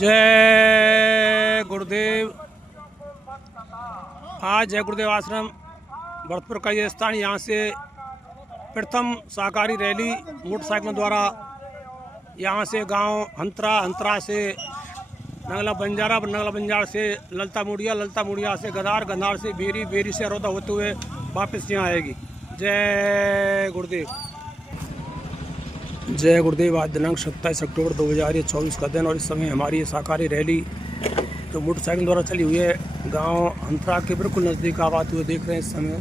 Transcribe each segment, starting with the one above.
जय गुरुदेव। आज जय गुरुदेव आश्रम भरतपुर का ये स्थान, यहाँ से प्रथम शाकाहारी रैली मोटरसाइकिलों द्वारा यहाँ से गांव हंतरा से नंगला बंजार से ललता मुड़िया से गंधार से बेरी से अरोदा होते हुए वापस यहाँ आएगी। जय गुरुदेव। जय गुरुदेव। आज दिनांक 27 अक्टूबर 2024 का दिन और इस समय हमारी शाकाहारी रैली जो मोटरसाइकिल द्वारा चली हुई है गांव हंतरा के बिल्कुल नज़दीक आप आते हुए देख रहे हैं। इस समय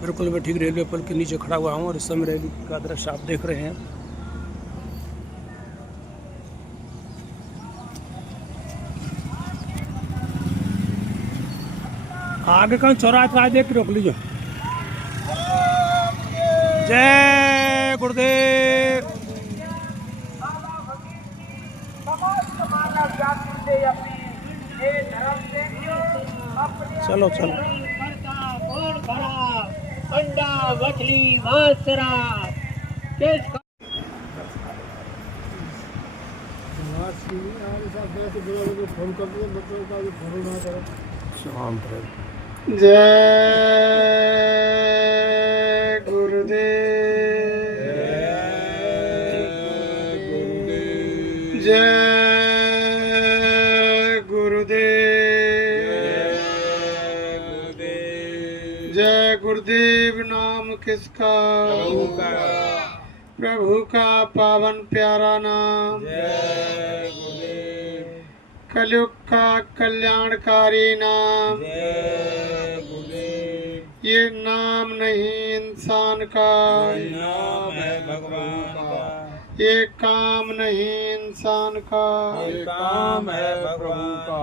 बिल्कुल मैं ठीक रेलवे पुल के नीचे खड़ा हुआ हूं और इस समय रैली का दृश्य आप देख रहे हैं। आगे कहीं चौराहा देख के रोक लीजिए। जय गुरुदेव। चलो अंडा मछली मांसरा जय गुरुदेव। जय गुरुदेव। जय गुरुदेव नाम किसका? प्रभु का पावन प्यारा नाम। कलयुग का कल्याणकारी नाम। ये नाम नहीं इंसान का, नाम है भगवान का। ये काम नहीं इंसान का, काम है भगवान का।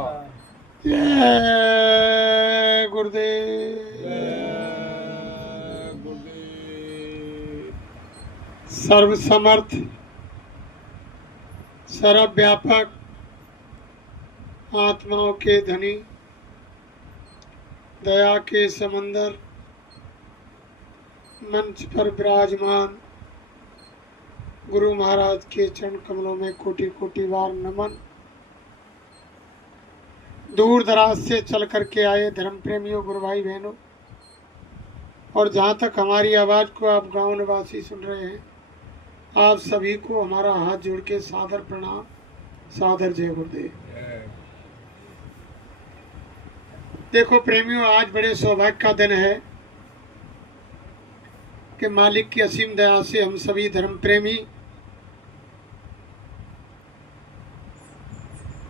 जय गुरुदेव। सर्वसमर्थ, सर्वव्यापक, आत्माओं के धनी, दया के समंदर, मंच पर विराजमान गुरु महाराज के चरण कमलों में कोटि कोटि बार नमन। दूर दराज से चल करके आए धर्म प्रेमियों, गुरु भाई बहनों, और जहाँ तक हमारी आवाज़ को आप गांव निवासी सुन रहे हैं, आप सभी को हमारा हाथ जोड़ के सादर प्रणाम, सादर जय गुरुदेव। देखो प्रेमियों, आज बड़े सौभाग्य का दिन है कि मालिक की असीम दया से हम सभी धर्म प्रेमी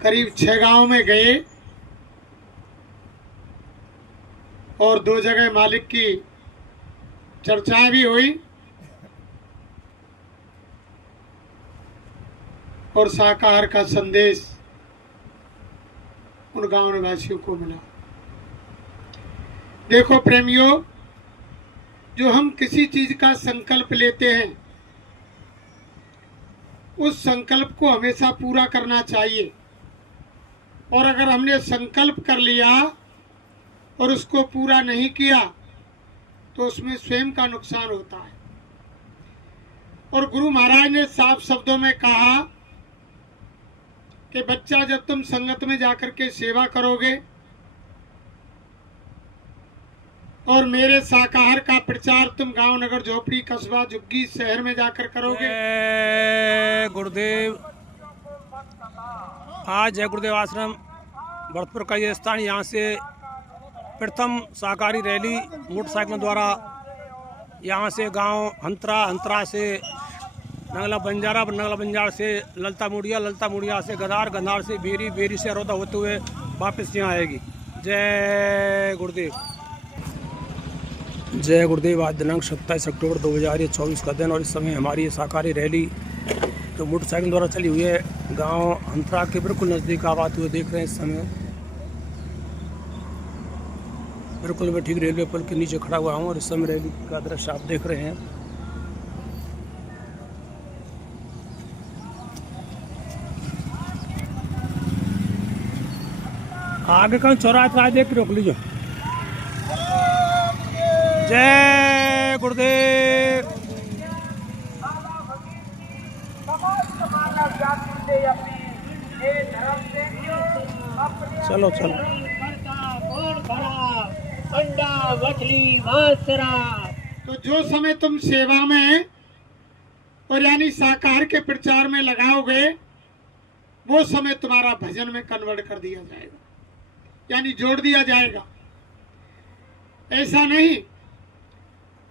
करीब 6 गांव में गए और 2 जगह मालिक की चर्चाएं भी हुई और शाकाहार का संदेश उन गांव निवासियों को मिला। देखो प्रेमियों, जो हम किसी चीज का संकल्प लेते हैं उस संकल्प को हमेशा पूरा करना चाहिए, और अगर हमने संकल्प कर लिया और उसको पूरा नहीं किया तो उसमें स्वयं का नुकसान होता है। और गुरु महाराज ने साफ शब्दों में कहा कि बच्चा, जब तुम संगत में जाकर के सेवा करोगे और मेरे शाकाहार का प्रचार तुम गांव, नगर, झोपड़ी, कस्बा, झुग्गी, शहर में जाकर करोगे। जय गुरुदेव। आज जय गुरुदेव आश्रम भरतपुर का ये स्थान, यहाँ से प्रथम शाकाहारी रैली मोटरसाइकिलों द्वारा यहाँ से गांव हंतरा से नंगला बंजार से ललता मुड़िया से गंधार से बेरी से अरोदा होते हुए वापस यहाँ आएगी। जय गुरुदेव। जय गुरुदेव। आज दिनांक 27 अक्टूबर 2024 का दिन और इस समय हमारी ये शाकाहारी रैली जो मोटरसाइकिल द्वारा चली हुई है गांव हंतरा के बिल्कुल नज़दीक आप आते हुए देख रहे हैं। इस समय बिल्कुल मैं ठीक रेलवे पुल के नीचे खड़ा हुआ हूं और इस समय रैली का दृश्य आप देख रहे हैं। आगे कहीं चौराहा देख के रोक लीजिए। जय गुरुदेव। चलो चलो। कौन भरा अंडा मछली मांस शराब। तो जो समय तुम सेवा में और यानी शाकाहार के प्रचार में लगाओगे, वो समय तुम्हारा भजन में कन्वर्ट कर दिया जाएगा, यानी जोड़ दिया जाएगा। ऐसा नहीं,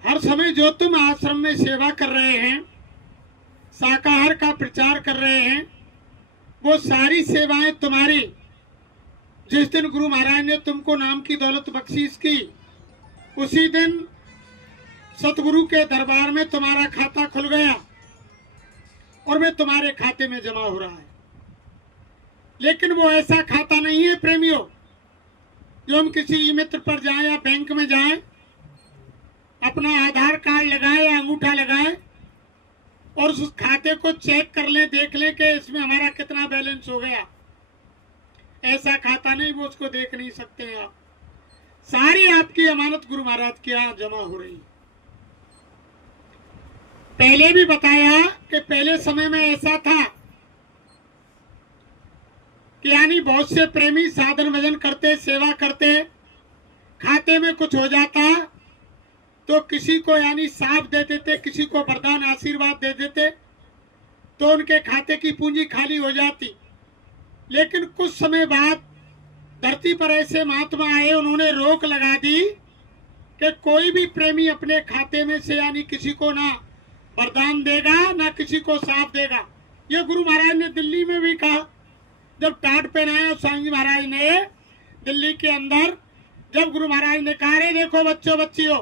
हर समय जो तुम आश्रम में सेवा कर रहे हैं, शाकाहार का प्रचार कर रहे हैं, वो सारी सेवाएं तुम्हारी, जिस दिन गुरु महाराज ने तुमको नाम की दौलत बख्शीश की, उसी दिन सतगुरु के दरबार में तुम्हारा खाता खुल गया और वे तुम्हारे खाते में जमा हो रहा है। लेकिन वो ऐसा खाता नहीं है प्रेमियों, जो हम किसी ई मित्र पर जाएं या बैंक में जाएं, अपना आधार कार्ड लगाएं या अंगूठा लगाएं और उस खाते को चेक कर लें, देख लें कि इसमें हमारा कितना बैलेंस हो गया। ऐसा खाता नहीं, वो उसको देख नहीं सकते हैं आप। सारी आपकी अमानत गुरु महाराज के यहाँ जमा हो रही है। पहले भी बताया कि पहले समय में ऐसा था कि यानी बहुत से प्रेमी साधन भजन करते, सेवा करते, खाते में कुछ हो जाता तो किसी को यानी साफ दे देते, किसी को वरदान आशीर्वाद दे देते, तो उनके खाते की पूंजी खाली हो जाती। लेकिन कुछ समय बाद धरती पर ऐसे महात्मा आए, उन्होंने रोक लगा दी कि कोई भी प्रेमी अपने खाते में से यानी किसी को ना वरदान देगा, ना किसी को साफ देगा। ये गुरु महाराज ने दिल्ली में भी कहा, जब टाट पहनाया स्वामी जी महाराज ने दिल्ली के अंदर, जब गुरु महाराज ने कहा, रे देखो बच्चों बच्चियों,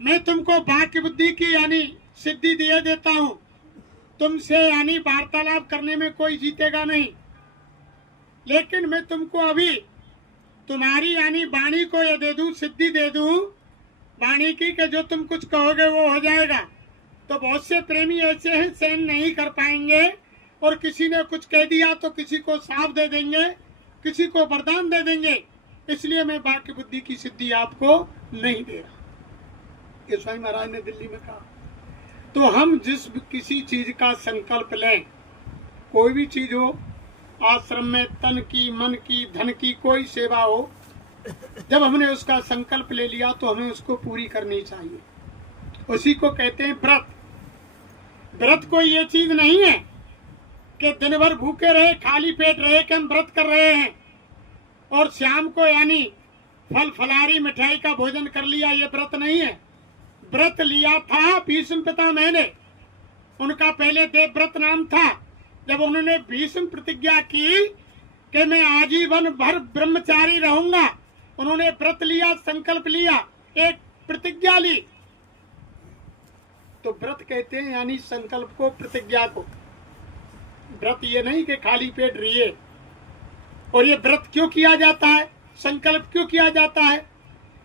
मैं तुमको वाक्य बुद्धि की यानी सिद्धि दिए देता हूं, तुमसे यानी वार्तालाप करने में कोई जीतेगा नहीं, लेकिन मैं तुमको अभी तुम्हारी यानी वाणी को ये दे दूं, सिद्धि दे दूं वाणी की, कि जो तुम कुछ कहोगे वो हो जाएगा। तो बहुत से प्रेमी ऐसे हैं, सहन नहीं कर पाएंगे और किसी ने कुछ कह दिया तो किसी को साफ दे देंगे, किसी को वरदान दे देंगे। इसलिए मैं वाक्य बुद्धि की सिद्धि आपको नहीं दे रहा, ये स्वामी महाराज ने दिल्ली में कहा। तो हम जिस किसी चीज का संकल्प लें, कोई भी चीज हो, आश्रम में तन की, मन की, धन की कोई सेवा हो, जब हमने उसका संकल्प ले लिया तो हमें उसको पूरी करनी चाहिए। उसी को कहते हैं व्रत। व्रत कोई ये चीज नहीं है कि दिन भर भूखे रहे, खाली पेट रहे कि हम व्रत कर रहे हैं और शाम को यानी फल फलारी मिठाई का भोजन कर लिया, ये व्रत नहीं है। व्रत लिया था भीष्म पितामह ने, उनका पहले देवव्रत नाम था। जब उन्होंने भीष्म प्रतिज्ञा की कि मैं आजीवन भर ब्रह्मचारी रहूंगा, उन्होंने व्रत लिया, संकल्प लिया, एक प्रतिज्ञा ली। तो व्रत कहते हैं यानी संकल्प को, प्रतिज्ञा को। व्रत ये नहीं कि खाली पेट रहिए। और ये व्रत क्यों किया जाता है, संकल्प क्यों किया जाता है?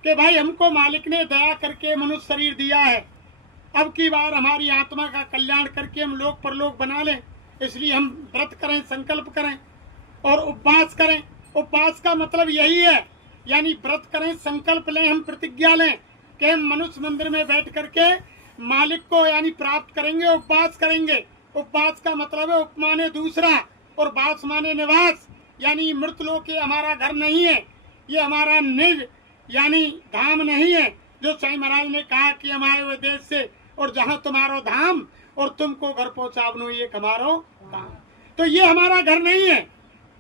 कि भाई हमको मालिक ने दया करके मनुष्य शरीर दिया है, अब की बार हमारी आत्मा का कल्याण करके हम लोक परलोक बना लें, इसलिए हम व्रत करें, संकल्प करें और उपवास करें। उपवास का मतलब यही है, यानी व्रत करें, संकल्प लें, हम प्रतिज्ञा लें कि हम मनुष्य मंदिर में बैठ करके मालिक को यानी प्राप्त करेंगे, उपवास करेंगे। उपवास का मतलब है उप माने दूसरा और वास माने निवास, यानी मृतलोक ये हमारा घर नहीं है, ये हमारा निज यानी धाम नहीं है। जो साईं महाराज ने कहा कि हमारे हुए देश से और जहां तुम्हारो धाम और तुमको घर पहुंचावनो ये हमारो काम। तो ये हमारा घर नहीं है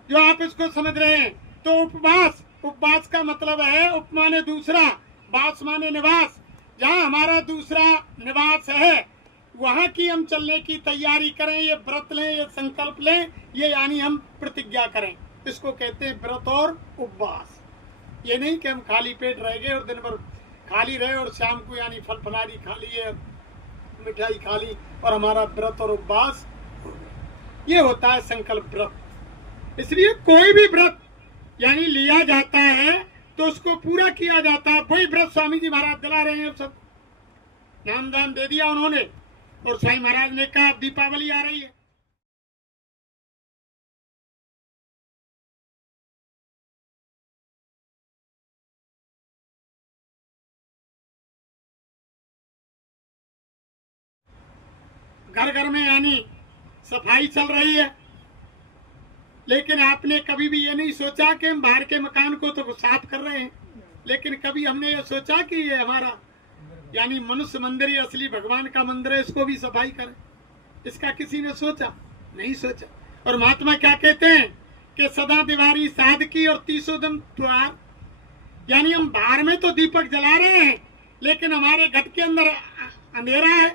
जो आप इसको समझ रहे हैं। तो उपवास, उपवास का मतलब है उप माने दूसरा, वास माने निवास। जहाँ हमारा दूसरा निवास है वहां की हम चलने की तैयारी करें, ये व्रत लें, ये संकल्प लें, ये यानी हम प्रतिज्ञा करें। इसको कहते हैं व्रत और उपवास। ये नहीं कि हम खाली पेट रह गए और दिन भर खाली रहे और शाम को यानी फल फलारी खा लिए, मिठाई खा ली और हमारा व्रत और उपवास, ये होता है संकल्प व्रत। इसलिए कोई भी व्रत यानी लिया जाता है तो उसको पूरा किया जाता है। वही व्रत स्वामी जी महाराज दिला रहे हैं। सब नाम दान दे दिया उन्होंने और स्वामी महाराज ने कहा अब दीपावली आ रही है, घर घर में यानी सफाई चल रही है, लेकिन आपने कभी भी ये नहीं सोचा कि हम बाहर के मकान को तो साफ कर रहे हैं, लेकिन कभी हमने ये सोचा कि ये हमारा यानी मनुष्य मंदिर, ये असली भगवान का मंदिर है, इसको भी सफाई करें? इसका किसी ने सोचा? नहीं सोचा। और महात्मा क्या कहते हैं कि सदा दिवारी साधकी और 30 दिन त्योहार, यानी हम बाहर में तो दीपक जला रहे हैं, लेकिन हमारे घट के अंदर अंधेरा है,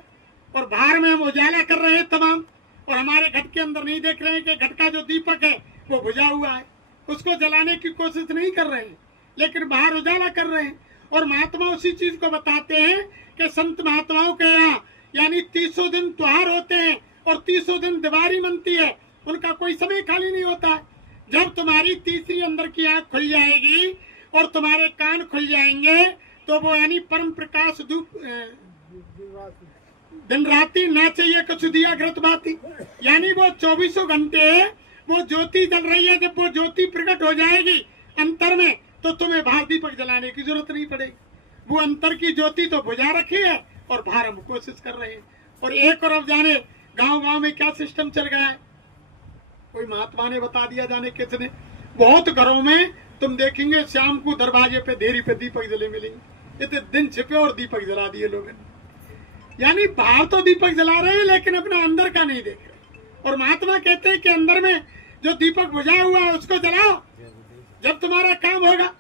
और बाहर में हम उजाला कर रहे हैं तमाम, और हमारे घट के अंदर नहीं देख रहे हैं कि घट का जो दीपक है वो बुझा हुआ है, उसको जलाने की कोशिश नहीं कर रहे हैं, लेकिन बाहर उजाला कर रहे हैं। और महात्मा उसी चीज को बताते हैं कि संत महात्माओं के यहाँ यानी 30 दिन त्योहार होते हैं और 30 दिन दिवाली मनती है, उनका कोई समय खाली नहीं होता है। जब तुम्हारी तीसरी अंदर की आंख खुल जाएगी और तुम्हारे कान खुल जाएंगे, तो वो यानी परम प्रकाश दिन राती ना चाहिए कुछ दिया घृत बाती, यानी वो 24 घंटे वो ज्योति जल रही है। जब वो ज्योति प्रकट हो जाएगी अंतर में, तो तुम्हें बाहर दीपक जलाने की जरूरत नहीं पड़ेगी। वो अंतर की ज्योति तो बुझा रखी है और बाहर हम कोशिश कर रहे हैं। और एक और अब जाने गांव गांव में क्या सिस्टम चल गया है, कोई महात्मा ने बता दिया जाने किसने। बहुत घरों में तुम देखेंगे शाम को दरवाजे पे देरी पे दीपक जले मिलेंगे, इतने दिन छिपे और दीपक जला दिए लोगों ने। यानी बाहर तो दीपक जला रहे हैं, लेकिन अपना अंदर का नहीं देख रहे। और महात्मा कहते हैं कि अंदर में जो दीपक बुझा हुआ है उसको जलाओ, जब तुम्हारा काम होगा।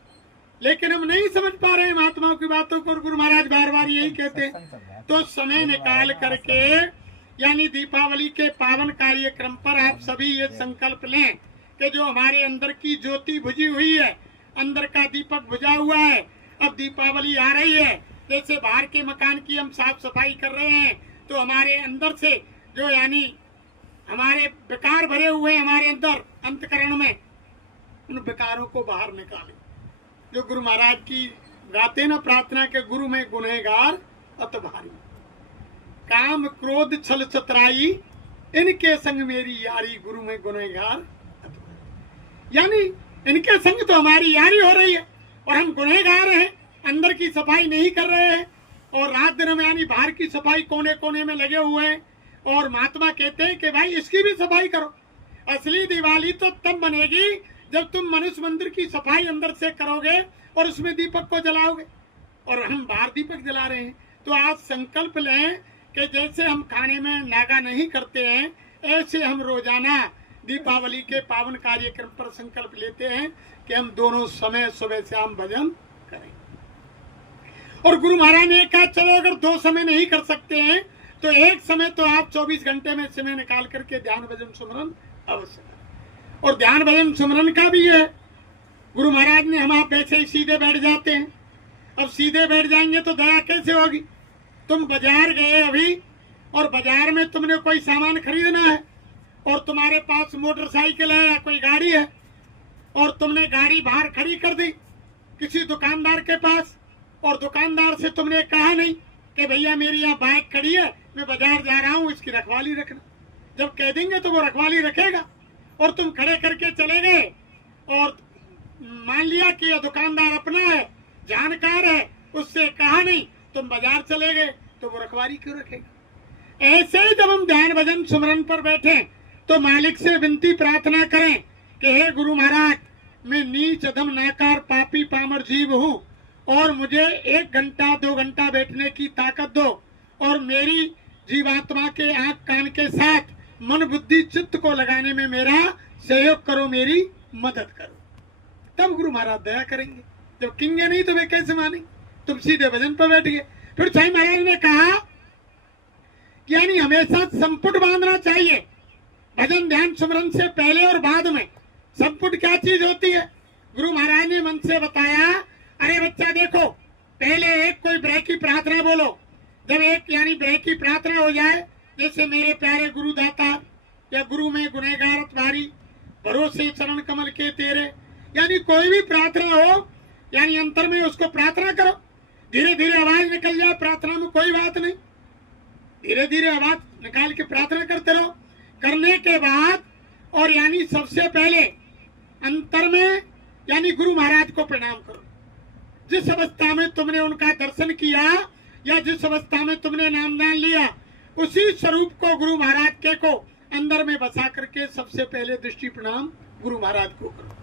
लेकिन हम नहीं समझ पा रहे हैं महात्माओं की बातों को, और गुरु महाराज बार बार यही कहते हैं। तो समय निकाल करके यानी दीपावली के पावन कार्यक्रम पर आप सभी ये संकल्प लें कि जो हमारे अंदर की ज्योति बुझी हुई है, अंदर का दीपक बुझा हुआ है, अब दीपावली आ रही है, जैसे बाहर के मकान की हम साफ सफाई कर रहे हैं, तो हमारे अंदर से जो यानी हमारे विकार भरे हुए हमारे अंदर अंतकरण में, उन विकारों को बाहर निकालें। जो गुरु महाराज की गाते ना प्रार्थना के, गुरु में गुनहगार अत भारी, काम क्रोध छल चतुराई इनके संग मेरी यारी, गुरु में गुनहगार अत भारी। यानी इनके संग तो हमारी यारी हो रही है और हम गुनहगार हैं, अंदर की सफाई नहीं कर रहे हैं, और रात दिन में यानी बाहर की सफाई कोने कोने में लगे हुए हैं। और महात्मा कहते हैं कि भाई इसकी भी सफाई करो। असली दिवाली तो तब बनेगी जब तुम मनुष्य मंदिर की सफाई अंदर से करोगे और उसमें दीपक को जलाओगे, और हम बाहर दीपक जला रहे हैं। तो आज संकल्प लें कि जैसे हम खाने में नागा नहीं करते हैं, ऐसे हम रोजाना दीपावली के पावन कार्यक्रम पर संकल्प लेते हैं कि हम दोनों समय सुबह शाम भजन करें। और गुरु महाराज ने कहा चलो अगर 2 समय नहीं कर सकते हैं तो एक समय तो आप 24 घंटे में समय निकाल करके ध्यान भजन सुमरन अवश्य करें। और ध्यान भजन सुमरन का भी है, गुरु महाराज ने हम आप ऐसे ही सीधे बैठ जाते हैं। अब सीधे बैठ जाएंगे तो दया कैसे होगी? तुम बाजार गए अभी और बाजार में तुमने कोई सामान खरीदना है और तुम्हारे पास मोटरसाइकिल है या कोई गाड़ी है, और तुमने गाड़ी बाहर खड़ी कर दी किसी दुकानदार के पास, और दुकानदार से तुमने कहा नहीं कि भैया मेरी यहाँ बाइक खड़ी है, मैं बाजार जा रहा हूँ, इसकी रखवाली रखना। जब कह देंगे तो वो रखवाली रखेगा। और तुम खड़े करके चले गए और मान लिया कि यह दुकानदार अपना है, जानकार है, उससे कहा नहीं, तुम बाजार चले गए, तो वो रखवाली क्यों रखेगा? ऐसे ही जब हम ध्यान भजन सुमरन पर बैठे तो मालिक से विनती प्रार्थना करें कि हे गुरु महाराज, मैं नीच अधम नाकार पापी पामर जीव हूँ, और मुझे 1 घंटा 2 घंटा बैठने की ताकत दो, और मेरी जीवात्मा के आंख कान के साथ मन बुद्धि चित्त को लगाने में मेरा सहयोग करो, मेरी मदद करो। तब गुरु महाराज दया करेंगे। जब किंगे नहीं तो वे कैसे मानेंगे? तुम सीधे भजन पर बैठ गए। फिर साईं महाराज ने कहा कि यानी हमेशा संपुट बांधना चाहिए भजन ध्यान सुमरन से पहले और बाद में। संपुट क्या चीज होती है? गुरु महाराज ने मन से बताया, अरे बच्चा देखो, पहले एक कोई ब्रह की प्रार्थना बोलो। जब एक यानी ब्रह की प्रार्थना हो जाए, जैसे मेरे प्यारे गुरु दाता या गुरु में गुनहगारत भारी, भरोसे चरण कमल के तेरे, यानी कोई भी प्रार्थना हो, यानी अंतर में उसको प्रार्थना करो। धीरे धीरे आवाज निकल जाए प्रार्थना में कोई बात नहीं, धीरे धीरे आवाज निकाल के प्रार्थना करते रहो। करने के बाद और यानी सबसे पहले अंतर में यानी गुरु महाराज को प्रणाम करो। जिस अवस्था में तुमने उनका दर्शन किया या जिस अवस्था में तुमने नामदान लिया, उसी स्वरूप को गुरु महाराज के को अंदर में बसा करके सबसे पहले दृष्टि प्रणाम गुरु महाराज को करो,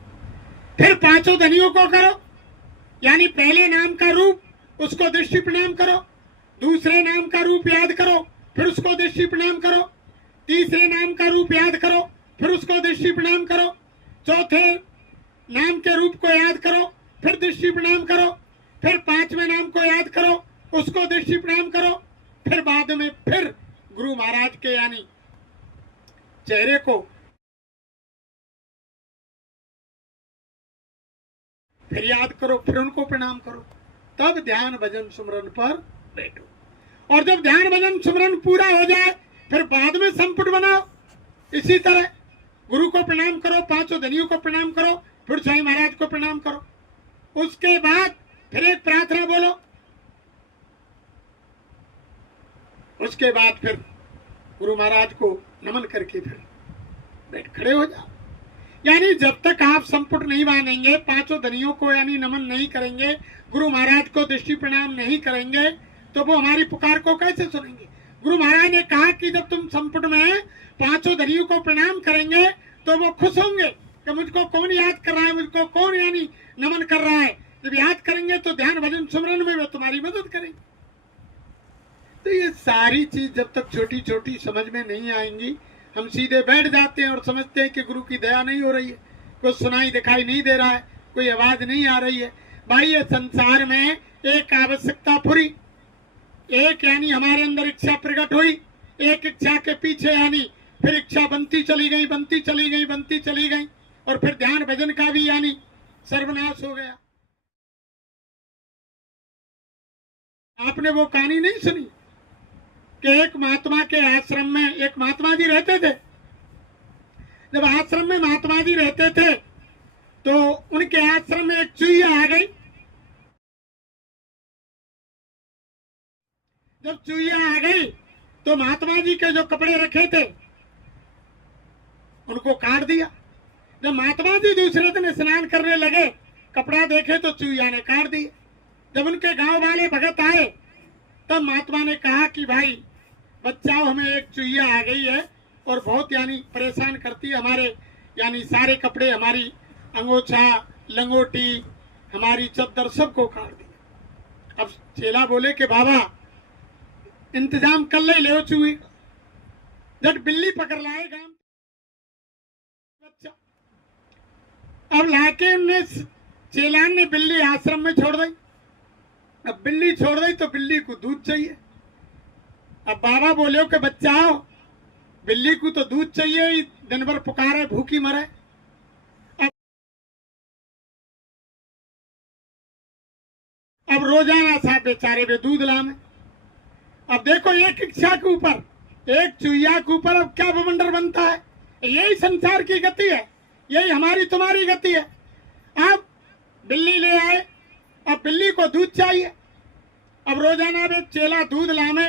फिर पांचों धनियों को करो, यानी पहले नाम का रूप उसको दृष्टि प्रणाम करो, दूसरे नाम का रूप याद करो फिर उसको दृष्टि प्रणाम करो, तीसरे नाम का रूप याद करो फिर उसको दृष्टि प्रणाम करो, चौथे नाम के रूप को याद करो फिर दृष्टि प्रणाम करो, फिर पांचवें नाम को याद करो उसको दृष्टि प्रणाम करो, फिर बाद में फिर गुरु महाराज के यानी चेहरे को फिर याद करो, फिर उनको प्रणाम करो, तब ध्यान भजन सुमरन पर बैठो। और जब ध्यान भजन सुमरन पूरा हो जाए फिर बाद में संपुट बनाओ। इसी तरह गुरु को प्रणाम करो, पांचों धनियों को प्रणाम करो, फिर साईं महाराज को प्रणाम करो, उसके बाद फिर एक प्रार्थना बोलो, उसके बाद फिर गुरु महाराज को नमन करके फिर बैठ खड़े हो जाओ। यानी जब तक आप संपुट नहीं बांधेंगे, पांचों धनियों को यानी नमन नहीं करेंगे, गुरु महाराज को दृष्टि प्रणाम नहीं करेंगे, तो वो हमारी पुकार को कैसे सुनेंगे। गुरु महाराज ने कहा कि जब तुम संपुट में पांचों धनियों को प्रणाम करेंगे तो वो खुश होंगे कि मुझको कौन याद कर रहा है, मुझको कौन यानी नमन कर रहा है। जब याद करेंगे तो ध्यान भजन सुमरन में वे तुम्हारी मदद करेंगे। तो ये सारी चीज जब तक छोटी छोटी समझ में नहीं आएंगी, हम सीधे बैठ जाते हैं और समझते हैं कि गुरु की दया नहीं हो रही है, कुछ सुनाई दिखाई नहीं दे रहा है, कोई आवाज नहीं आ रही है। भाई ये संसार में एक आवश्यकता पूरी, एक यानी हमारे अंदर इच्छा प्रकट हुई, एक इच्छा के पीछे यानी फिर इच्छा बनती चली गई, बनती चली गई, बनती चली गई, और फिर ध्यान भजन का भी यानी सर्वनाश हो गया। आपने वो कहानी नहीं सुनी कि एक महात्मा के आश्रम में एक महात्मा जी रहते थे। जब आश्रम में महात्मा जी रहते थे तो उनके आश्रम में एक चूहिया आ गई। जब चूहिया आ गई तो महात्मा जी के जो कपड़े रखे थे उनको काट दिया। जब महात्मा जी दूसरे दिन स्नान करने लगे, कपड़ा देखे तो चूहिया ने काट दिया। जब उनके गांव वाले भगत आए तब महात्मा ने कहा कि भाई बचाओ, हमें एक चूहिया आ गई है और बहुत यानी परेशान करती है, हमारे यानी सारे कपड़े, हमारी अंगोछा, लंगोटी, हमारी चद्दर सबको काट दिया। अब चेला बोले कि बाबा इंतजाम कर ले चूही, जब बिल्ली पकड़ लाए गांव बच्चा। अब लाके उनने चेलान ने बिल्ली आश्रम में छोड़ दी। अब बिल्ली छोड़ दी तो बिल्ली को दूध चाहिए। अब बाबा बोले कि बच्चाओ, बिल्ली को तो दूध चाहिए ही, दिन भर पुकारे भूखी मरे। अब रोजाना साहब बेचारे वे दूध लामे। अब देखो एक इच्छा के ऊपर, एक चूहिया के ऊपर अब क्या बवंडर बनता है। यही संसार की गति है, यही हमारी तुम्हारी गति है। अब बिल्ली ले आए, अब बिल्ली को दूध चाहिए। अब रोजाना वे चेला दूध लामे।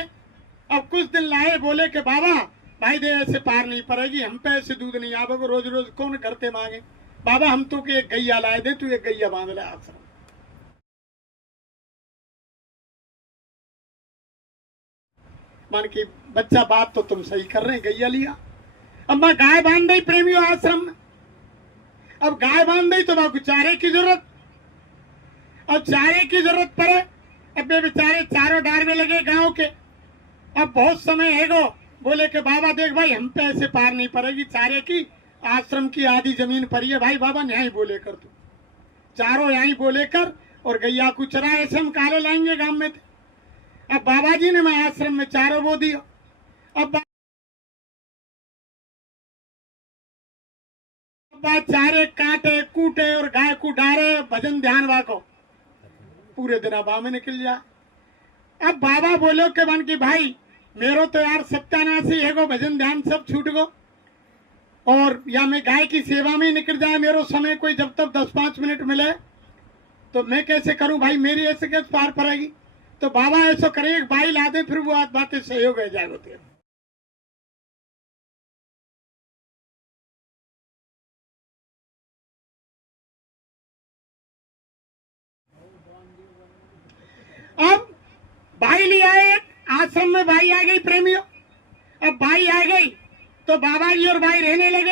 अब कुछ दिन लाए, बोले कि बाबा भाई दे ऐसे पार नहीं पड़ेगी, हम पे ऐसे दूध नहीं आवेगा, रोज रोज कौन करते मांगे। बाबा हम तो एक गैया लाए दे, तू एक गैया बांध ले आश्रम। मान की बच्चा, बात तो तुम सही कर रहे हैं, गैया लिया। अब मैं गाय बांध दी प्रेमियों आश्रम में। अब गाय बांध दी तो वहां चारे की जरूरत, और चारे की जरूरत पड़े। अब वे बेचारे चारों डार में लगे गांव के। अब बहुत समय है गो, बोले कि बाबा देख भाई हम पे ऐसे पार नहीं पड़ेगी, चारे की आश्रम की आधी जमीन पड़ी है। भाई बाबा यहीं बोले कर, तू चारों यहीं बोले कर और गैया को चरा, ऐसे हम काले लाएंगे गांव में थे। अब बाबा जी ने मैं आश्रम में चारों बो दिया। अब चारे काटे कूटे और गाय को डारे, भजन ध्यान वाको पूरे दिन अब में निकल जाए। अब बाबा बोलो के बन की भाई मेरो तो यार सत्यानाशी है गो, भजन ध्यान सब छूट गो, और या मैं गाय की सेवा में ही निकल जाए मेरो समय, कोई जब तक 10-5 मिनट मिले तो मैं कैसे करूं भाई, मेरी ऐसे कैसे पार पड़ेगी। तो बाबा ऐसा करे एक बाई ला दे, फिर वो आज बातें सहयोग है जागोते। अब भाई ले आए, आश्रम में भाई आ गई प्रेमियों। अब भाई आ गई तो बाबा जी और भाई रहने लगे।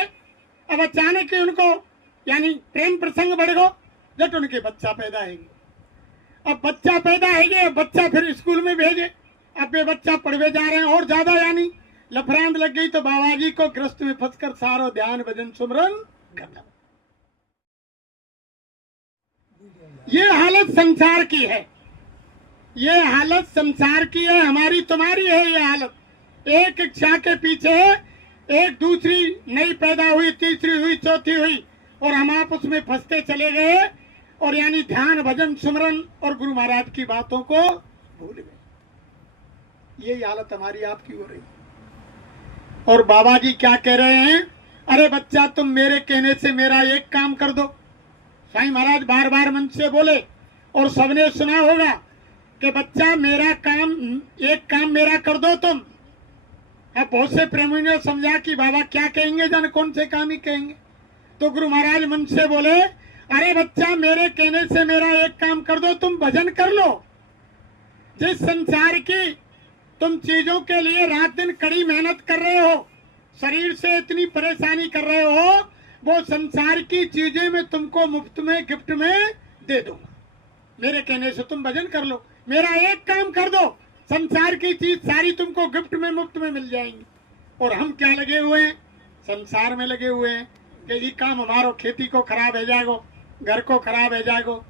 अब अचानक ही उनको यानी प्रेम प्रसंग बढ़ गो, जट उनके बच्चा पैदा है। अब बच्चा पैदा है, बच्चा फिर स्कूल में भेजे। अब ये बच्चा पढ़वे जा रहे हैं और ज्यादा यानी लफरांद लग गई, तो बाबा जी को ग्रस्त में फंसकर सारो ध्यान भजन सुमरन खत्म। ये हालत संसार की है, ये हालत संसार की है, हमारी तुम्हारी है ये हालत। एक इच्छा के पीछे एक दूसरी नई पैदा हुई, तीसरी हुई, चौथी हुई, और हम आप उसमें फंसते चले गए और यानी ध्यान भजन सुमरन और गुरु महाराज की बातों को भूल गए। यही हालत हमारी आपकी हो रही। और बाबा जी क्या कह रहे हैं, अरे बच्चा तुम मेरे कहने से मेरा एक काम कर दो। साईं महाराज बार बार मन से बोले और सबने सुना होगा कि बच्चा मेरा काम, एक काम मेरा कर दो तुम। अब बहुत से प्रेमियों ने समझा कि बाबा क्या कहेंगे, जाने कौन से काम ही कहेंगे। तो गुरु महाराज मन से बोले, अरे बच्चा मेरे कहने से मेरा एक काम कर दो, तुम भजन कर लो। जिस संसार की तुम चीजों के लिए रात दिन कड़ी मेहनत कर रहे हो, शरीर से इतनी परेशानी कर रहे हो, वो संसार की चीजें मैं तुमको मुफ्त में गिफ्ट में दे दूंगा। मेरे कहने से तुम भजन कर लो, मेरा एक काम कर दो, संसार की चीज सारी तुमको गिफ्ट में मुफ्त में मिल जाएंगी। और हम क्या लगे हुए हैं, संसार में लगे हुए हैं कि ये काम हमारो खेती को खराब है जाएगो, घर को खराब है जाएगो,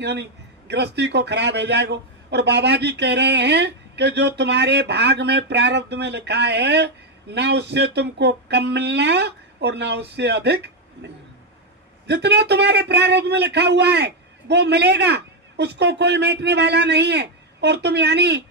यानी गृहस्थी को खराब है जाएगो। और बाबा जी कह रहे हैं कि जो तुम्हारे भाग में प्रारब्ध में लिखा है, ना उससे तुमको कम मिलना और ना उससे अधिक मिलना। जितना तुम्हारे प्रारब्ध में लिखा हुआ है वो मिलेगा, उसको कोई मिटने वाला नहीं है। और तुम यानी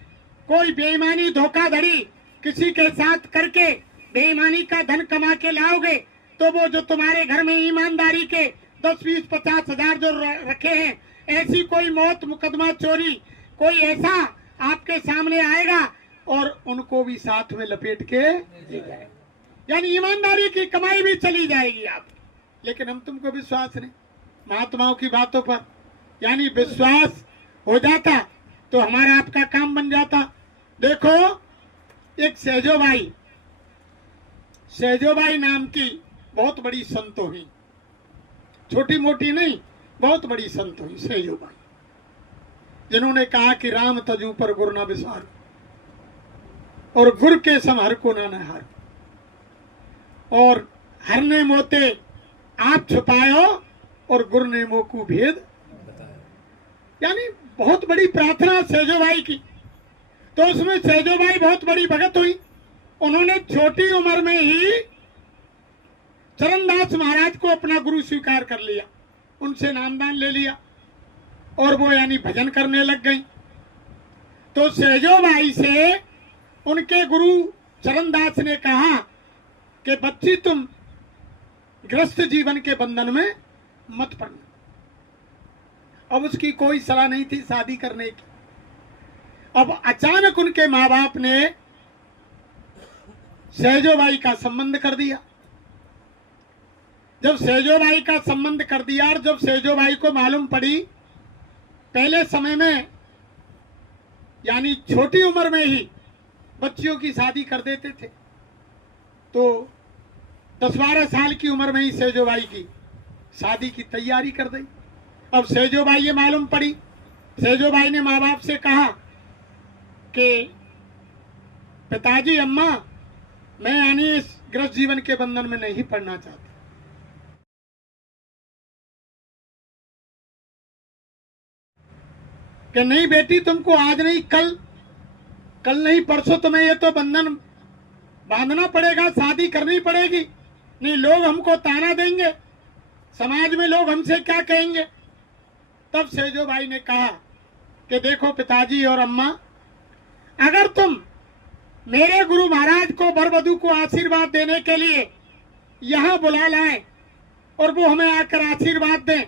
कोई बेईमानी धोखाधड़ी किसी के साथ करके बेईमानी का धन कमा के लाओगे, तो वो जो तुम्हारे घर में ईमानदारी के 10, 20, 50 हजार जो रखे हैं, ऐसी कोई मौत, मुकदमा, चोरी, कोई ऐसा आपके सामने आएगा और उनको भी साथ में लपेट के ले जाएगा। यानी ईमानदारी की कमाई भी चली जाएगी आप। लेकिन हम तुमको विश्वास नहीं महात्माओं की बातों पर, यानी विश्वास हो जाता तो हमारा आपका काम बन जाता। देखो एक सहजोबाई नाम की बहुत बड़ी संत हुई, छोटी मोटी नहीं, बहुत बड़ी संत हुई सहजोबाई, जिन्होंने कहा कि राम तजू पर गुर न विसार और गुर के सम हर को न हार, और हर ने मोते आप छुपायो और गुर ने मोकू भेद बताया। यानी बहुत बड़ी प्रार्थना सहजोबाई की। तो उसमें सहजोबाई बहुत बड़ी भगत हुई। उन्होंने छोटी उम्र में ही चरणदास महाराज को अपना गुरु स्वीकार कर लिया, उनसे नामदान ले लिया और वो यानी भजन करने लग गई। तो सहजोबाई से उनके गुरु चरणदास ने कहा कि बच्ची तुम गृहस्थ जीवन के बंधन में मत पड़ना। अब उसकी कोई सलाह नहीं थी शादी करने की। अब अचानक उनके माँ बाप ने सहजोबाई का संबंध कर दिया। जब सहजोबाई का संबंध कर दिया और जब सहजोबाई को मालूम पड़ी, पहले समय में यानी छोटी उम्र में ही बच्चियों की शादी कर देते थे, तो 10-12 साल की उम्र में ही सहजोबाई की शादी की तैयारी कर दी। अब सहजोबाई ये मालूम पड़ी, सहजोबाई ने माँ बाप से कहा कि पिताजी, अम्मा, मैं यानी इस गृहस्थ जीवन के बंधन में नहीं पड़ना चाहती। कि नहीं बेटी, तुमको आज नहीं कल नहीं परसों तुम्हें ये तो बंधन बांधना पड़ेगा, शादी करनी पड़ेगी, नहीं लोग हमको ताना देंगे, समाज में लोग हमसे क्या कहेंगे। तब सहजोबाई ने कहा कि देखो पिताजी और अम्मा, अगर तुम मेरे गुरु महाराज को वर वधू को आशीर्वाद देने के लिए यहाँ बुला लाएं और वो हमें आकर आशीर्वाद दें,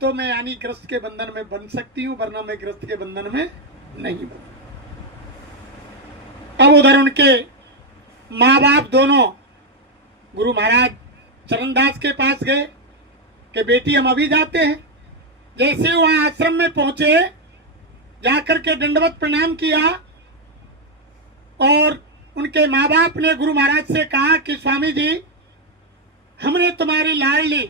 तो मैं यानी गृहस्थ के बंधन में बन सकती हूँ, वरना मैं गृहस्थ के बंधन में नहीं बन। अब उधर उनके माँ बाप दोनों गुरु महाराज चरणदास के पास गए कि बेटी हम अभी जाते हैं। जैसे वहां आश्रम में पहुंचे, जाकर के दंडवत प्रणाम किया और उनके माँ बाप ने गुरु महाराज से कहा कि स्वामी जी, हमने तुम्हारी लाडली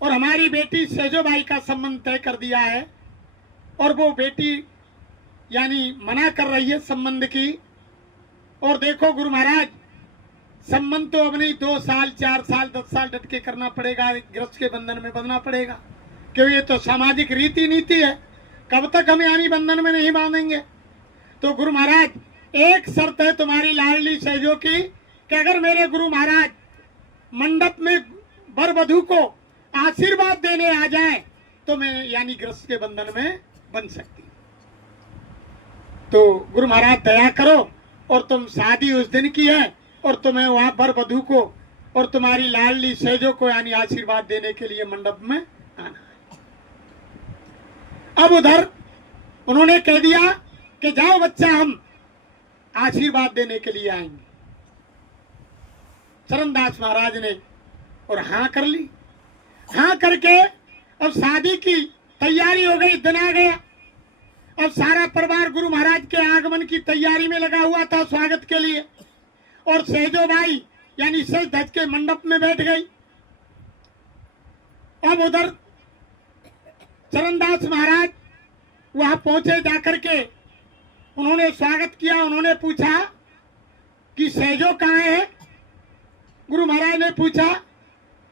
और हमारी बेटी सेजोबाई का संबंध तय कर दिया है और वो बेटी यानी मना कर रही है संबंध की। और देखो गुरु महाराज, संबंध तो अब नहीं, 2 साल 4 साल 10 साल डट के करना पड़ेगा, गृहस्थ के बंधन में बंधना पड़ेगा, क्योंकि ये तो सामाजिक रीति नीति है। कब तक हम यानी बंधन में नहीं बांधेंगे। तो गुरु महाराज, एक शर्त है तुम्हारी लाडली सहजो की कि अगर मेरे गुरु महाराज मंडप में वर वधू को आशीर्वाद देने आ जाए तो मैं यानी गृहस्थ के बंधन में बन सकती। तो गुरु महाराज दया करो और तुम शादी उस दिन की है और तुम्हें वहां वर वधू को और तुम्हारी लाडली सहजो को यानी आशीर्वाद देने के लिए मंडप में आना है। अब उधर उन्होंने कह दिया कि जाओ बच्चा, हम आशीर्वाद देने के लिए आएंगे। चरणदास महाराज ने और हाँ कर ली। हाँ करके अब शादी की तैयारी हो गई, दिन आ गया। अब सारा परिवार गुरु महाराज के आगमन की तैयारी में लगा हुआ था स्वागत के लिए। और सहजोबाई यानी सज धज के मंडप में बैठ गई। अब उधर चरणदास महाराज वहां पहुंचे, जाकर के उन्होंने स्वागत किया। उन्होंने पूछा कि सहजो कहाँ है। गुरु महाराज ने पूछा